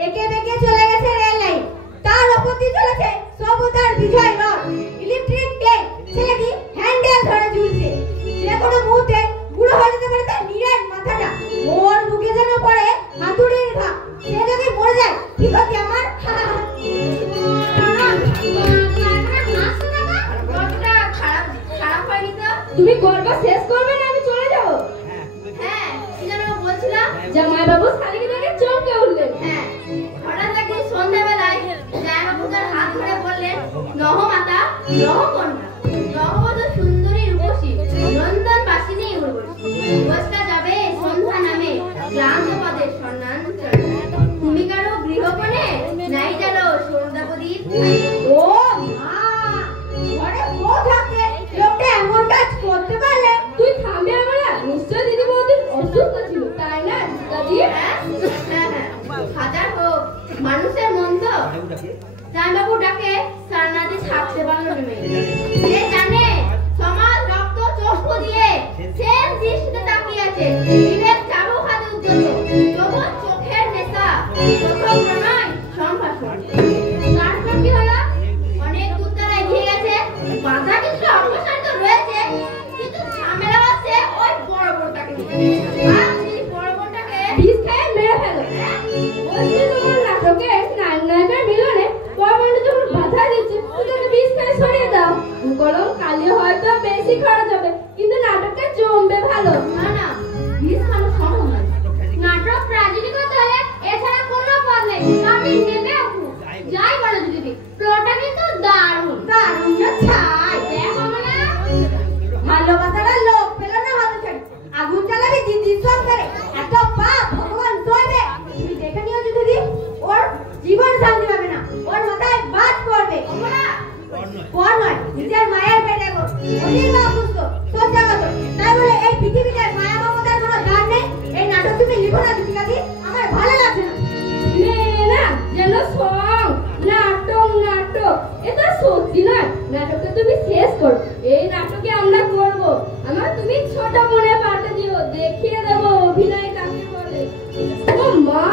একে বেঁকে চলে গেছে রেল লাইন, তার উপর দিয়ে চলেছে সভ্যতার বিজয় রথ। ইলেকট্রিক প্লেন, ছেলেটি হ্যান্ডেল ধরে ঝুলছে। যে কোনো মুহূর্তে বুড়ো হয়ে যেতে পারে তার নিরেট মাথাটা। ওর বুকে যেন পড়ে হাতুড়ির ঘা। সে যদি মরে যায় কি ক্ষতি আমার? গল্পটা খারাপ হয়নি তো? তুমি গল্প শেষ করবে না আমি চলে যাবো? হ্যাঁ, কি যেন বলছিলাম? জামাইবাবু শালিকে দেখে চমকে উঠলেন। হ্যাঁ, হঠাৎ একদিন সন্ধ্যাবেলায় জামাইবাবু তার হাত ধরে বললেন, নহ মাতা, নহ কন্যা, নববধূ সুন্দরী রূপসী, নন্দন বাসিনী উর্বশী, বসকা যাবে সন্ধ্যা নামে ক্লান্ত পদে সন্ধান চলে। ও মা, ঘরে বউ থাকতে লোকটা এমন কাজ করতে পারলে? তুই থামবে আমরা, নিশ্চয় দিদি বৌদির অসুস্থ ছিল, তাই না দাদি? হ্যাঁ, হাজার হোক মানুষের মন তো। জামাইবাবু ডাকে সারনাতে থাকতে পারলো না মেয়ে। সে জানে সমাজ রক্ত চক্ষু দিয়ে শেষ দৃষ্টিতে তাকিয়ে আছে। বিবেক চাবুক হাতে উদ্যত, তবু চোখের নেশা প্রথম প্রণয় সম্ভাষণ। তারপর কি হলো? অনেক দূর তারা এগিয়ে গেছে, বাধা কিছু অপসারিত রয়েছে, কিন্তু ঝামেলা হচ্ছে ওই বড় বড়টাকে নিয়ে। আর সেই বড় বড়টাকে বিষ খেয়ে মেরে ফেলো। বলছি তোমার নাটকে নায়ক নায়িকার মিলনে পরমাণু যখন বাধা দিচ্ছে, তুমি তাকে বিষ খেয়ে সরিয়ে দাও। কলম কালি হয়তো বেশি খরচ হবে, কিন্তু নাটকটা জমবে ভালো। না না, বিষ খানো সম্ভব নয়। নাটক ট্র্যাজেডি করতে হলে এছাড়া কোনো পথ নেই। আপনি নেমে উঠুন। যাই বলো দিদি, প্লটটা কিন্তু দারুণ। দারুণ না ছাই। দেখো না, ভালোবাসার লোক পেল না হাতে ছেড়ে আগুন জ্বালাবি দিদির সংসারে। এত পাপ ভগবান সইবে। তুমি দেখে নিও যে দিদি, ওর জীবন শান্তি পাবে না, ওর মাথায় বাজ পড়বে। পর নয়, নিজের মায়ের পেটে গো অধীর অসুস্থ সজ্জাগত। তাই বলে এই পৃথিবীতে মায়া মমতার কোনো দান নেই। এই নাটক তুমি লিখো না দীপিকাদি, আমার ভালো লাগছে না। না যেন সং নাটক নাটক, এটা সত্যি নয়। নাটকটা তুমি শেষ করো, এই নাটকে আমরা করব। আমার তুমি ছোট মনে পাল্টে দিও, দেখিয়ে দেবো অভিনয় কাকে বলে। ও মা,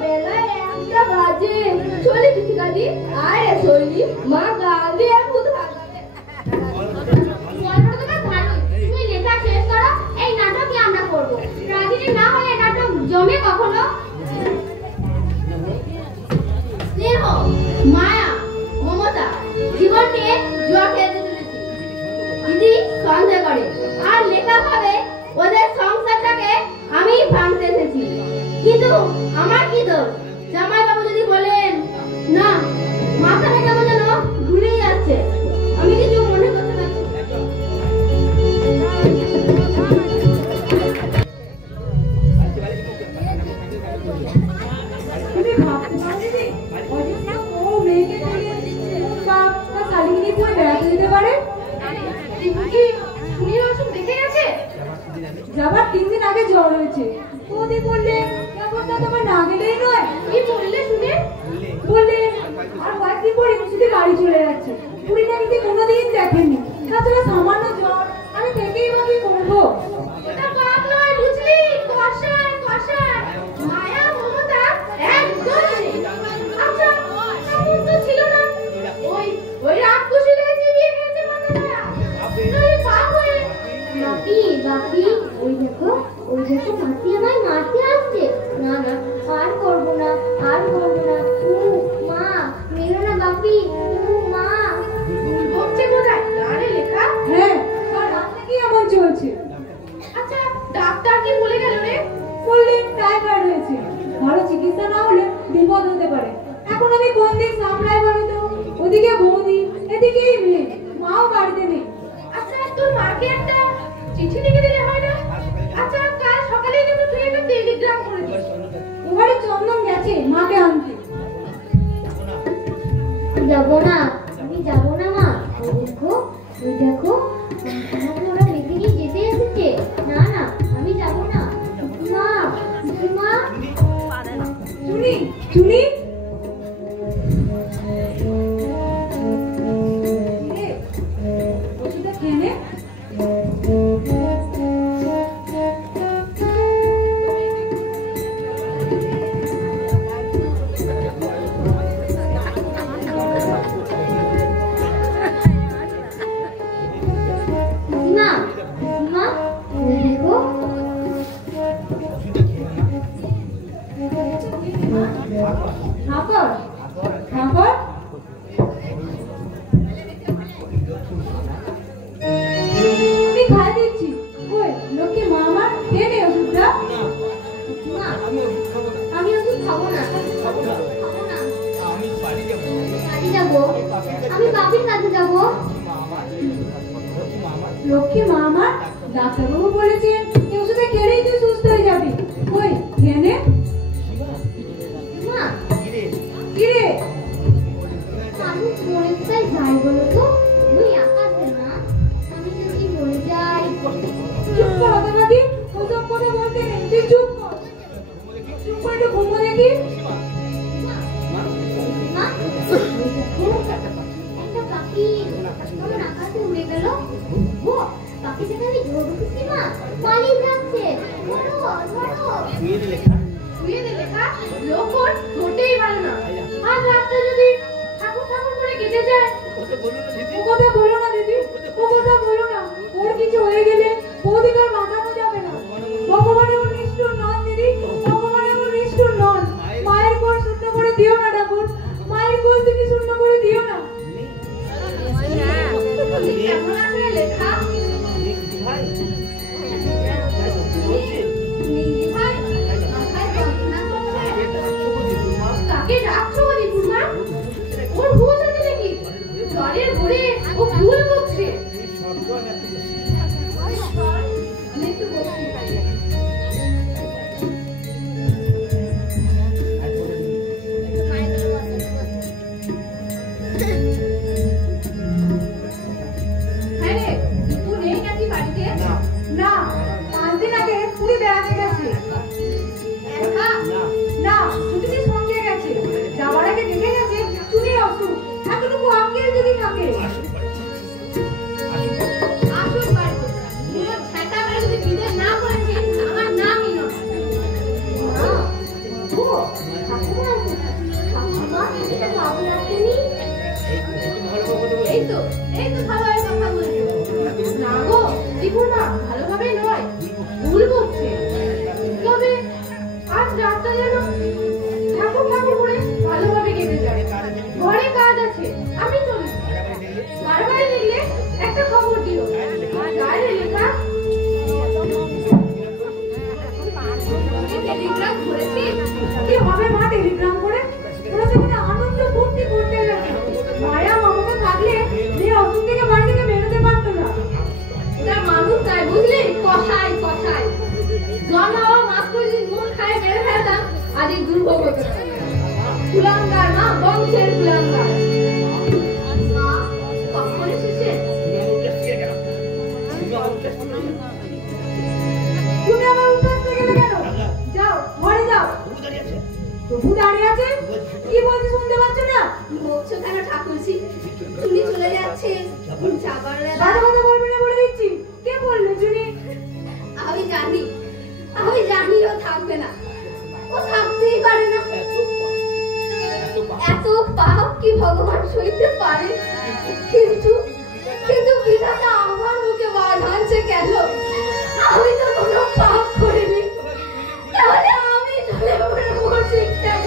বেলায় 1টা বাজে। চলি দীপিকাদি, আরে শৈলী মা গাল দিয়ে ভূত ভাগাবে। গল্পটা তো বেশ ভালোই। তুমি লেখা শেষ করো, এই নাটকই আমরা করবো। ট্র্যাজেডি না হলে এই নাটক জমে কখনো? স্নেহ, মায়া, মমতা জীবন নিয়ে জুয়া খেলতে চলেছি। দিদি সন্দেহ করে আর লেখা ভাবে ওদের সংসারটাকে আমি ভাঙতে এসেছি। কিন্তু আমার কি দোষ? জামাইবাবু যদি বলেন না, মাথাটা কেমন যেন ঘুরেই যাচ্ছে। আমি কিছু মনে করতে পারছি না। তুমি ভাবতে পারো দিদি, অযোধ্যা ও মেয়েকে নিয়ে কোন বাপ তার শালিকে নিয়ে পুরো বেড়াতে যেতে পারে? কি শুনি অসুখ দেখে গেছে? যাবার 3 দিন আগে জ্বর হয়েছে। ওদি বললে ব্যাপারটা তোমার না গেলেই নয়। কি বললে শুনে? বললে আর কয়েকদিন পরে শুধু বাড়ি চলে যাচ্ছে। পুরীটা কিন্তু কোনোদিন দেখেননি। তাছাড়া সামান্য জ্বর, আমি থেকেই বা কি করবো? ওটা বাপ নয়, বুঝলি? কষায় কষায় মায়া মমতা একদম নেই। আচ্ছা, এমন তো ছিল না। ওই রাত খুশি হয়েছে বিয়ে খেয়েছে মাথাটা। নইলে পাপ হয়ে বাপি বাপি, ওই দেখো মাসি আমায় মারতে আসছে। না না, আর করবো না, আর করবো না। মা মেরো না বাপি, মা। বকছে কোথায়? গানে লেখা। হ্যাঁ, আর রাত থেকেই এমন চলছে। আচ্ছা, ডাক্তার কি বলে গেল রে? বললে টাইফয়েড হয়েছে, ভালো চিকিৎসা না হলে বিপদ হতে পারে। এখন আমি কোন দিক সামলাই বলো তো? ওদিকে বৌদি, এদিকে এই মেয়ে, মাও বাড়িতে নেই। আচ্ছা, তোর মাকে একটা চিঠি লিখে দিলে হয় না? আচ্ছা, কাল সকালে কিন্তু তুই একটা টেলিগ্রাম করে দিস। ওখানে চন্দন গেছে মাকে আনতে। যাবো না, আমি যাবো না মা। ওই দেখো আমাকে ওরা বেঁধে নিয়ে যেতে এসেছে। না না, আমি যাবো না। মা মা, চুনি চুনি, ওষুধটা খেয়ে নে। মা মা, ওই দেখো খাবার খাবার আমি খাই দিচ্ছি। ওই লোকে মা আমার খেয়ে নে ওষুধটা। মা, আমি ওষুধ খাবো না। বাড়ি যাবো, আমি বাপির কাছে যাবো। লক্ষ্মী মা আমার, ডাক্তারবাবু বলেছেন এই ওষুধটা খেলেই তুই সুস্থ হয়ে যাবি। ওই খেয়ে নে। মা, কি রে? আমি শুয়ে দে লেখা, লোক ওর মোটেই ভালো না। আর রাতটা যদি ঠাকুর ঠাকুর করে কেটে যায়। ও কথা বলো না দিদি, ও কথা বলো না। ওর কিছু হয়ে গেলে বৌদিকে আর বাঁচানো যাবে না। ভগবান এমন নিষ্ঠুর নন দিদি, ভগবান এমন নিষ্ঠুর নন। মায়ের কোল শূন্য করে দিও না ঠাকুর, মায়ের কোল তুমি শূন্য করে দিও না। কেমন আছে লেখা? তাকে ডাকছো দিপুরমা? ওর হুঁশ আছে নাকি? জ্বরের ঘরে ও ফুল বকছে। আমি একটু বসি। হ্যাঁ রে, দীপু নেই নাকি বাড়িতে? না, 5 দিন আগে পুরী বেড়াতে গেছে। একা? না, ছুটিতে সঙ্গে গেছে। যাওয়ার আগে দেখে গেছে চুরির অসুখ। এতটুকু আঙ্কেল যদি থাকে। আসুক বাড়িতে। কোনো ছেঁটা মেরে যদি বিদেশ না করেছে, আমার নামই নয়। মা, ও ঠাকুমা আছে। ঠাকুমা, এটা বাবু আসেনি? এই তো ভালোভাবে কথা বলছে। না গো, দীপুরমা, ভালোভাবে নয়, ভুল বলছে। তবে আজ রাতটা যেন ঠাকুর ঠাকুর করে ভালোভাবে কেটে যায়। ঘরে কাজ আছে, আমি চলি। বারবার দেখলে একটা খবর দিও। গায়ে লেখা টেলিগ্রাম করেছিস? কি হবে মা টেলিগ্রাম করে? ওরা সেখানে আনন্দ ফুর্তি করতে গেছে। মায়া মমতা থাকলে মেয়ে অসুখ থেকে বাড়ি থেকে বেরোতে পারতো না। ওটা মানুষ তাই বুঝলি, কষাই কষাই। জন্মাও মাত্র যদি নুন খায় বেড়ে ফেলতাম, আজ এই দুর্ভোগ হতো। কুলাঙ্গার মা, বংশের কুলাঙ্গার। মা, কখন এসেছে? তুমি আমার উঠতে গেলে কেন? যাও, ঘরে যাও। প্রভু দাঁড়িয়ে আছে? কি বলতে শুনতে পাচ্ছ না? বলছো কেন ঠাকুরজি? চুনি চলে যাচ্ছে। বাজে কথা বলবে না বলে দিচ্ছি। কে বললো চুনি? আমি জানি ও থাকবে না। ও থাকতেই পারে না। এত পাপ কি ভগবান সইতে পারে? কিন্তু বিধাতা আমার মুখে বাধা আনছে কেন? আমি তো কোনো পাপ করিনি। তাহলে আমি চলে বসে কেন?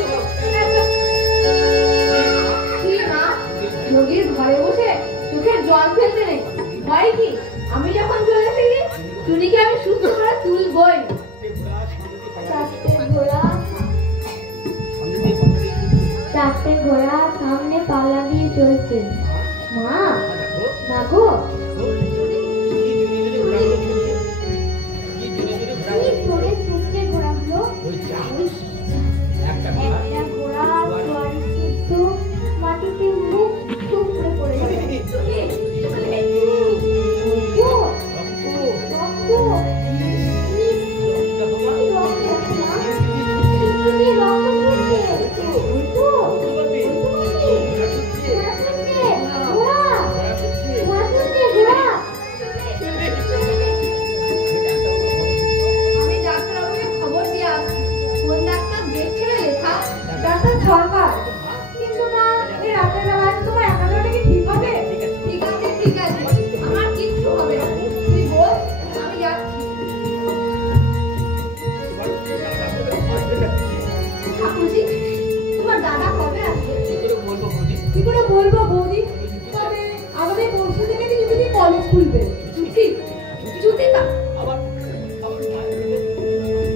কি মা, রোগীর ঘরে বসে চোখের জল ফেলতে নেই, ভয় কি? আমি যখন চলে এসেছি, চুনিকে আমি সুস্থ করে তুলবই। চারটে ঘোড়া সামনে পাল্লা দিয়ে চলছে। মা, না গো, কি করে ছুটছে ঘোড়াগুলো? একটা ঘোড়া জল শুদ্ধ মাটিতে মুখ টুকরে পড়ে যাবে। আমি ডাক্তারবাবুকে খবর দিয়ে আসছি। কোন ডাক্তার দেখছিল লেখা? ডাক্তার সরকার। কিন্তু মা, এই রাতের বেলায় তোমার একাগ্রতা কি ঠিক হবে? ঠিক আছে, আমার কিচ্ছু হবে না। তুই বল, আমি যাচ্ছি। ঠাকুরজি, তোমার দাদা কবে আসবে? কি করে বলবো বৌদি? তবে আগামী পরশু থেকে যদি কলেজ খুলবে। জুতি তা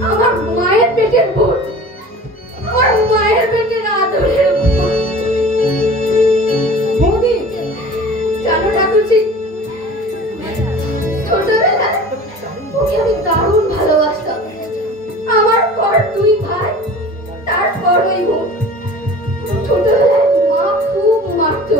আমার মায়ের পেটের বোন, আমার মায়ের পেটের আদরের বোন। বৌদি, জানো ঠাকুরজি, ছোটবেলায় ওকে আমি দারুণ ভালোবাসতাম। আমার পর 2 ভাই, তারপর ওই বোন। ছোটবেলায় মা খুব মারতো।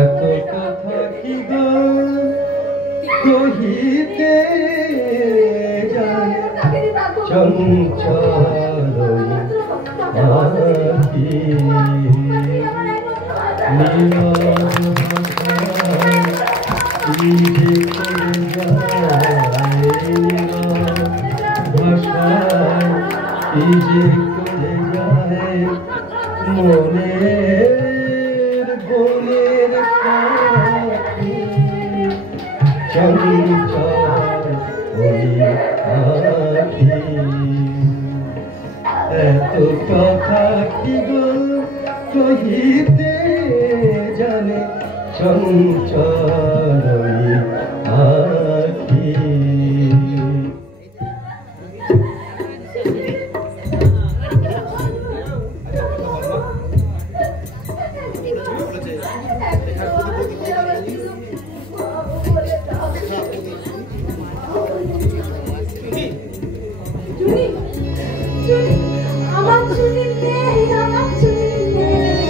এত কথা কি গো কহিতে যায় চঞ্চল আখি মনের বনের পাখি চঞ্চল ওই আখি এত কথা কি গো কহিতে জানে চঞ্চল ওই আখি আমার চুনি নেই, আমার চুনি নেই।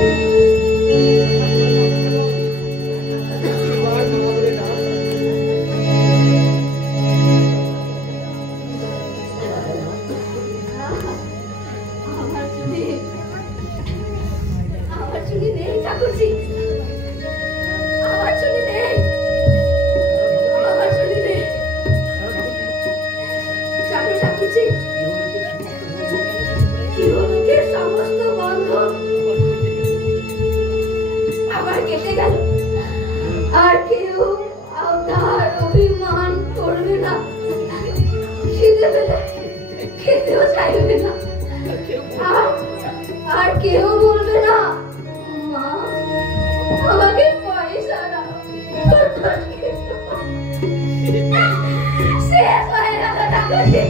আমার চুনি নেই ঠাকুরজি, আমার চুনি নেই, আমার চুনি নেই ঠাকুরজি। ইহলোকের সমস্ত বন্ধন আবার কেটে গেল, আর কেউ আপনার অভিমান করবে না, খিদে পেলে খেতেও চাইবে না, আর কেউ বলবে না মা আমাকে পয়সা দাও। শেষ হয়ে গেল ঠাকুরজি,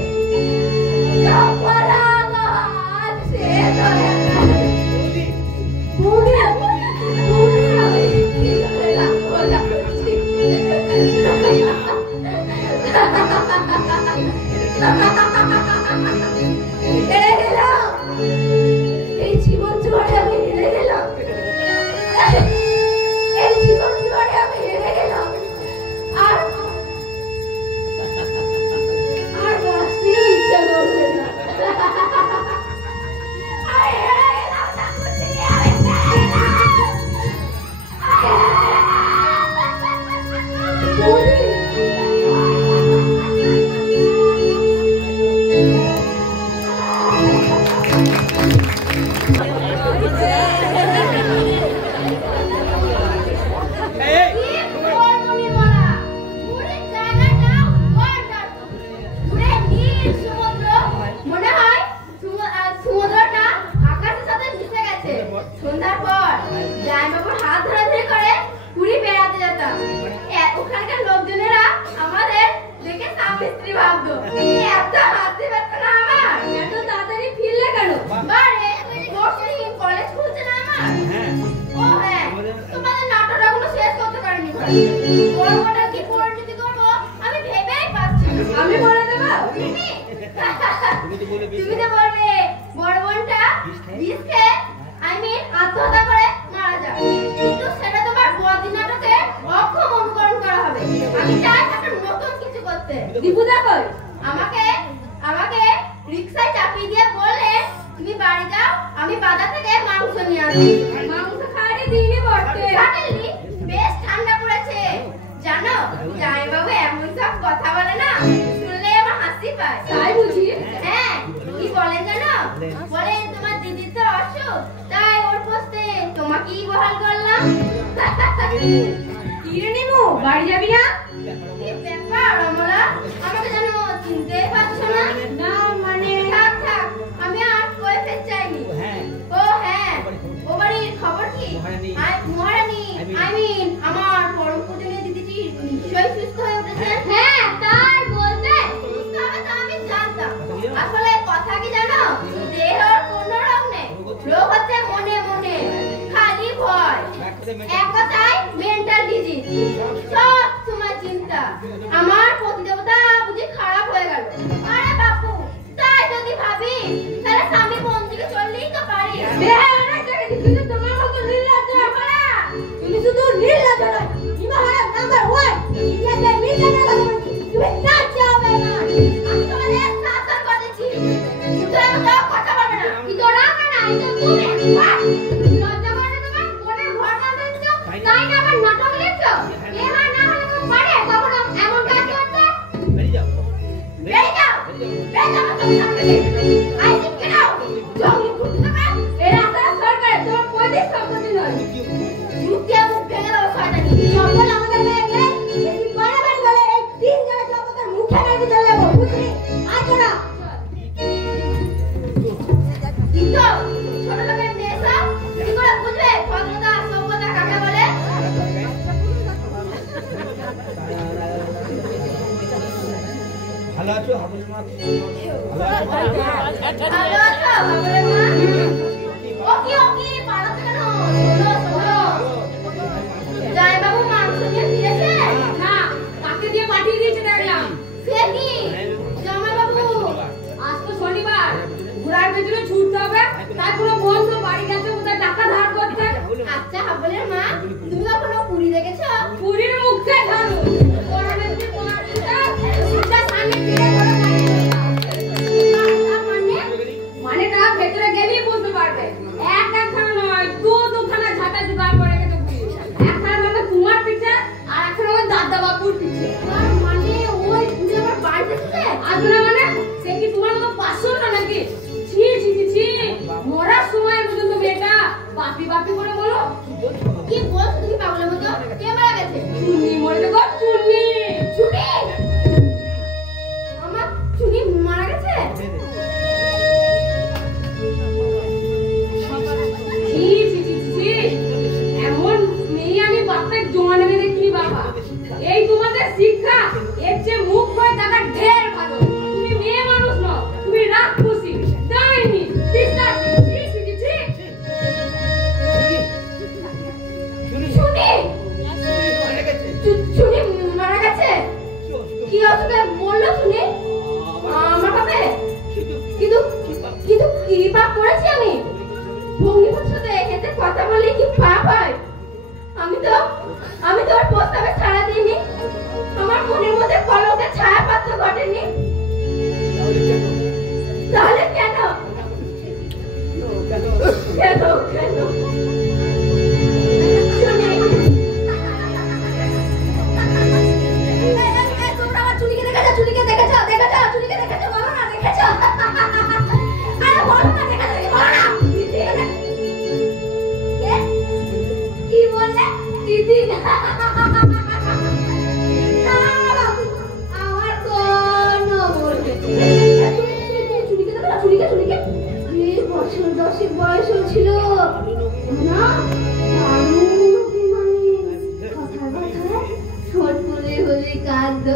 এই জীবন জোয়ারে আমি হেরে গেলাম, এই জীবন জোয়ারে আমি হেরে গেলাম, আর বাঁচতে ইচ্ছা করবে না। সন্ধ্যার পর জামাইবাবুর হাত ধরাধরি করে পুরী বেড়াতে যেতাম। ওখানকার লোকজনেরা আমাদের দেখে স্বামী স্ত্রী ভাবতো। এত হাসি পাচ্ছে না আমার। এত তাড়াতাড়ি ফিরলে কেন? বারে পরশুদিন কলেজ খুলছে না আমার। ও হ্যাঁ, তোমাদের নাটকগুলো শেষ করতে পারিনি। বড়টা কি পরিণতি করবো আমি ভেবেই পাচ্ছি না। আমি বলে দেবো? তুমি তো বলবে বড় বোনটা বিষ খেয়ে আত্মহত্যা করে মারা যায়, কিন্তু সেটা তোমার বদি নাটকে অক্ষম অনুকরণ করা হবে। আমি চাই একটা নতুন কিছু করতে। দীপু দেখো আমাকে রিকশায় চাপিয়ে দিয়ে বলে তুমি বাড়ি যাও, আমি বাজার থেকে মাংস নিয়ে আসবো। মাংস খাওয়ারই দিনই পড়তে বেশ ঠান্ডা পড়েছে জানো। জামাইবাবু এমন সব কথা বলে না, শুনলে আমার হাসি পায়। তাই বুঝি? হ্যাঁ, কি বলে জানো? বলে তোমার দিদি তো অসুখ, তাই ওর পোস্টে তোমাকেই বহাল করলাম। কি রে নিমু, বাড়ি যাবি না? কি ব্যাপার অমলা, আমাকে জানো চিনতেই পারছো না? না মানে থাক আমি আর কই ফের চাইনি। ও হ্যাঁ, ও বাড়ির খবর কি? মহারানী, I mean আমার পরম পূজনীয় এক কথায় মেন্টাল ডিজিজ। সব সময় চিন্তা, আমার প্রতিদেবতা বুঝি খারাপ হয়ে গেল। আরে বাপু, তাই যদি ভাবি তাহলে স্বামী কোন দিকে চললেই তো পারি। কিন্তু তোমার মতো নির্লজ্জ না, তুমি শুধু নির্লজ্জ নয়, হিমালয়ের নাম্বার 1 ইন্ডিয়াতে মিটারের কথা বলছি। তুমি তার চাও না। আমি তোমাদের সাবধান করে দিচ্ছি, তুমি তো কথা বলবে না। কি তো রাগ না, এটা তুমি লজ্জা করে তোমার মনের ঘর না দিচ্ছ, তাই না আবার নাটক লিখছো। এবার না হলে তুমি পারে কখনো এমন কাজ করতে। বেরিয়ে যাও তুমি সামনে থেকে। I think get out. জঙ্গলি কুত্তা, এই রাস্তাটা সরকারের, তোমার পয়সা সম্পত্তি নয়। মুখে মুখ ভেঙে দেবো শয়তানি। জঙ্গল আমাদের মেয়ে নেই, বেশি বাড়াবাড়ি বলে এই 3 জনের জগতের মুখে মেরে চলে যাবো, বুঝলি? আয় না কিন্তু ছোট লোকের নেশা কি করে বুঝবে ভদ্রতা সভ্যতা কাকে বলে? ভালো আছো হাবুল মা? ভালো আছো বাবুরে মা? ওকে পালাতে কেন? শোনো জয় বাবু মাংস নিয়ে ফিরেছে? না, কাকে দিয়ে পাঠিয়ে দিয়েছে দেখলাম। সে কি জামাই বাবু? আজ তো শনিবার, ঘোড়ার পেছনে ছুটতে হবে, তাই পুরো বন্ধু বাড়ি গেছে কোথায় টাকা ধার করতে। আচ্ছা হাবুলের মা, তুমি কখনো পুরী দেখেছো? পুরীর মুখে ঢালু কোরআনের যে কোরআনটা সামনে ফিরে ধরে মানেটা ভেতরে গেলেই বুঝতে পারবে। একখানা নয়, দুখানা ঝাঁটা জোগাড় করে রেখেছে পুলিশ। একখানা মানে তোমার পিছে, আর একখানা ওই দাদা বাবুর পিছে। মানে ওই তুমি আমার বাড়িতে এসেছে? আসলে মানে সে কি তোমার মতো 500 না নাকি? ছি ছি ছি ছি, মরার সময় পর্যন্ত মেয়েটা বাপি বাপি করে বলো। কি বলছো তুমি পাগলের মতো? কে মারা গেছে? চুন্নি মরে দেখো, চুন্নি। চুনি? আমার চুনি মারা গেছে? ছি ছি ছি ছি, এমন মেয়ে আমি বাপের জোয়ানে মেয়ে দেখিনি বাবা। এই তোমাদের শিক্ষা, এর চেয়ে মুখ করে থাকা ঢের ভালো। তুমি মেয়ে মানুষ নও, তুমি রাক্ষসী, ডাইনি, পিশাচি। ছি ছি ছি ছি। চুনি মারা গেছে? কি অসুখে বললো শুনি? আমার বাপে? কিন্তু কিন্তু কি পাপ করেছি আমি? ভঙ্গিমার সাথে এতে কথা বলে কি পাপ হয়? আমি তো ওর প্রস্তাবে সাড়া দিইনি। আমার মনের মধ্যে কলঙ্কের ছায়া পাত্র ঘটেনি। তাহলে কেন? কেন কেন? শুনি তোমরা আমার চুনিকে দেখেছো? চুনিকে দেখেছো? চুনিকে দেখেছো? বলো না দেখেছো? আরে বলো না দেখেছো? বলো না। কি বললে? দিদি আমার কোনো বলবে চুনিকে দেখো, চুনিকে বছর 10 বয়স হয়েছিল না? দারুণ অভিমানী, কথায় কথায় ঠোঁট ফুলে হলে কাঁদ।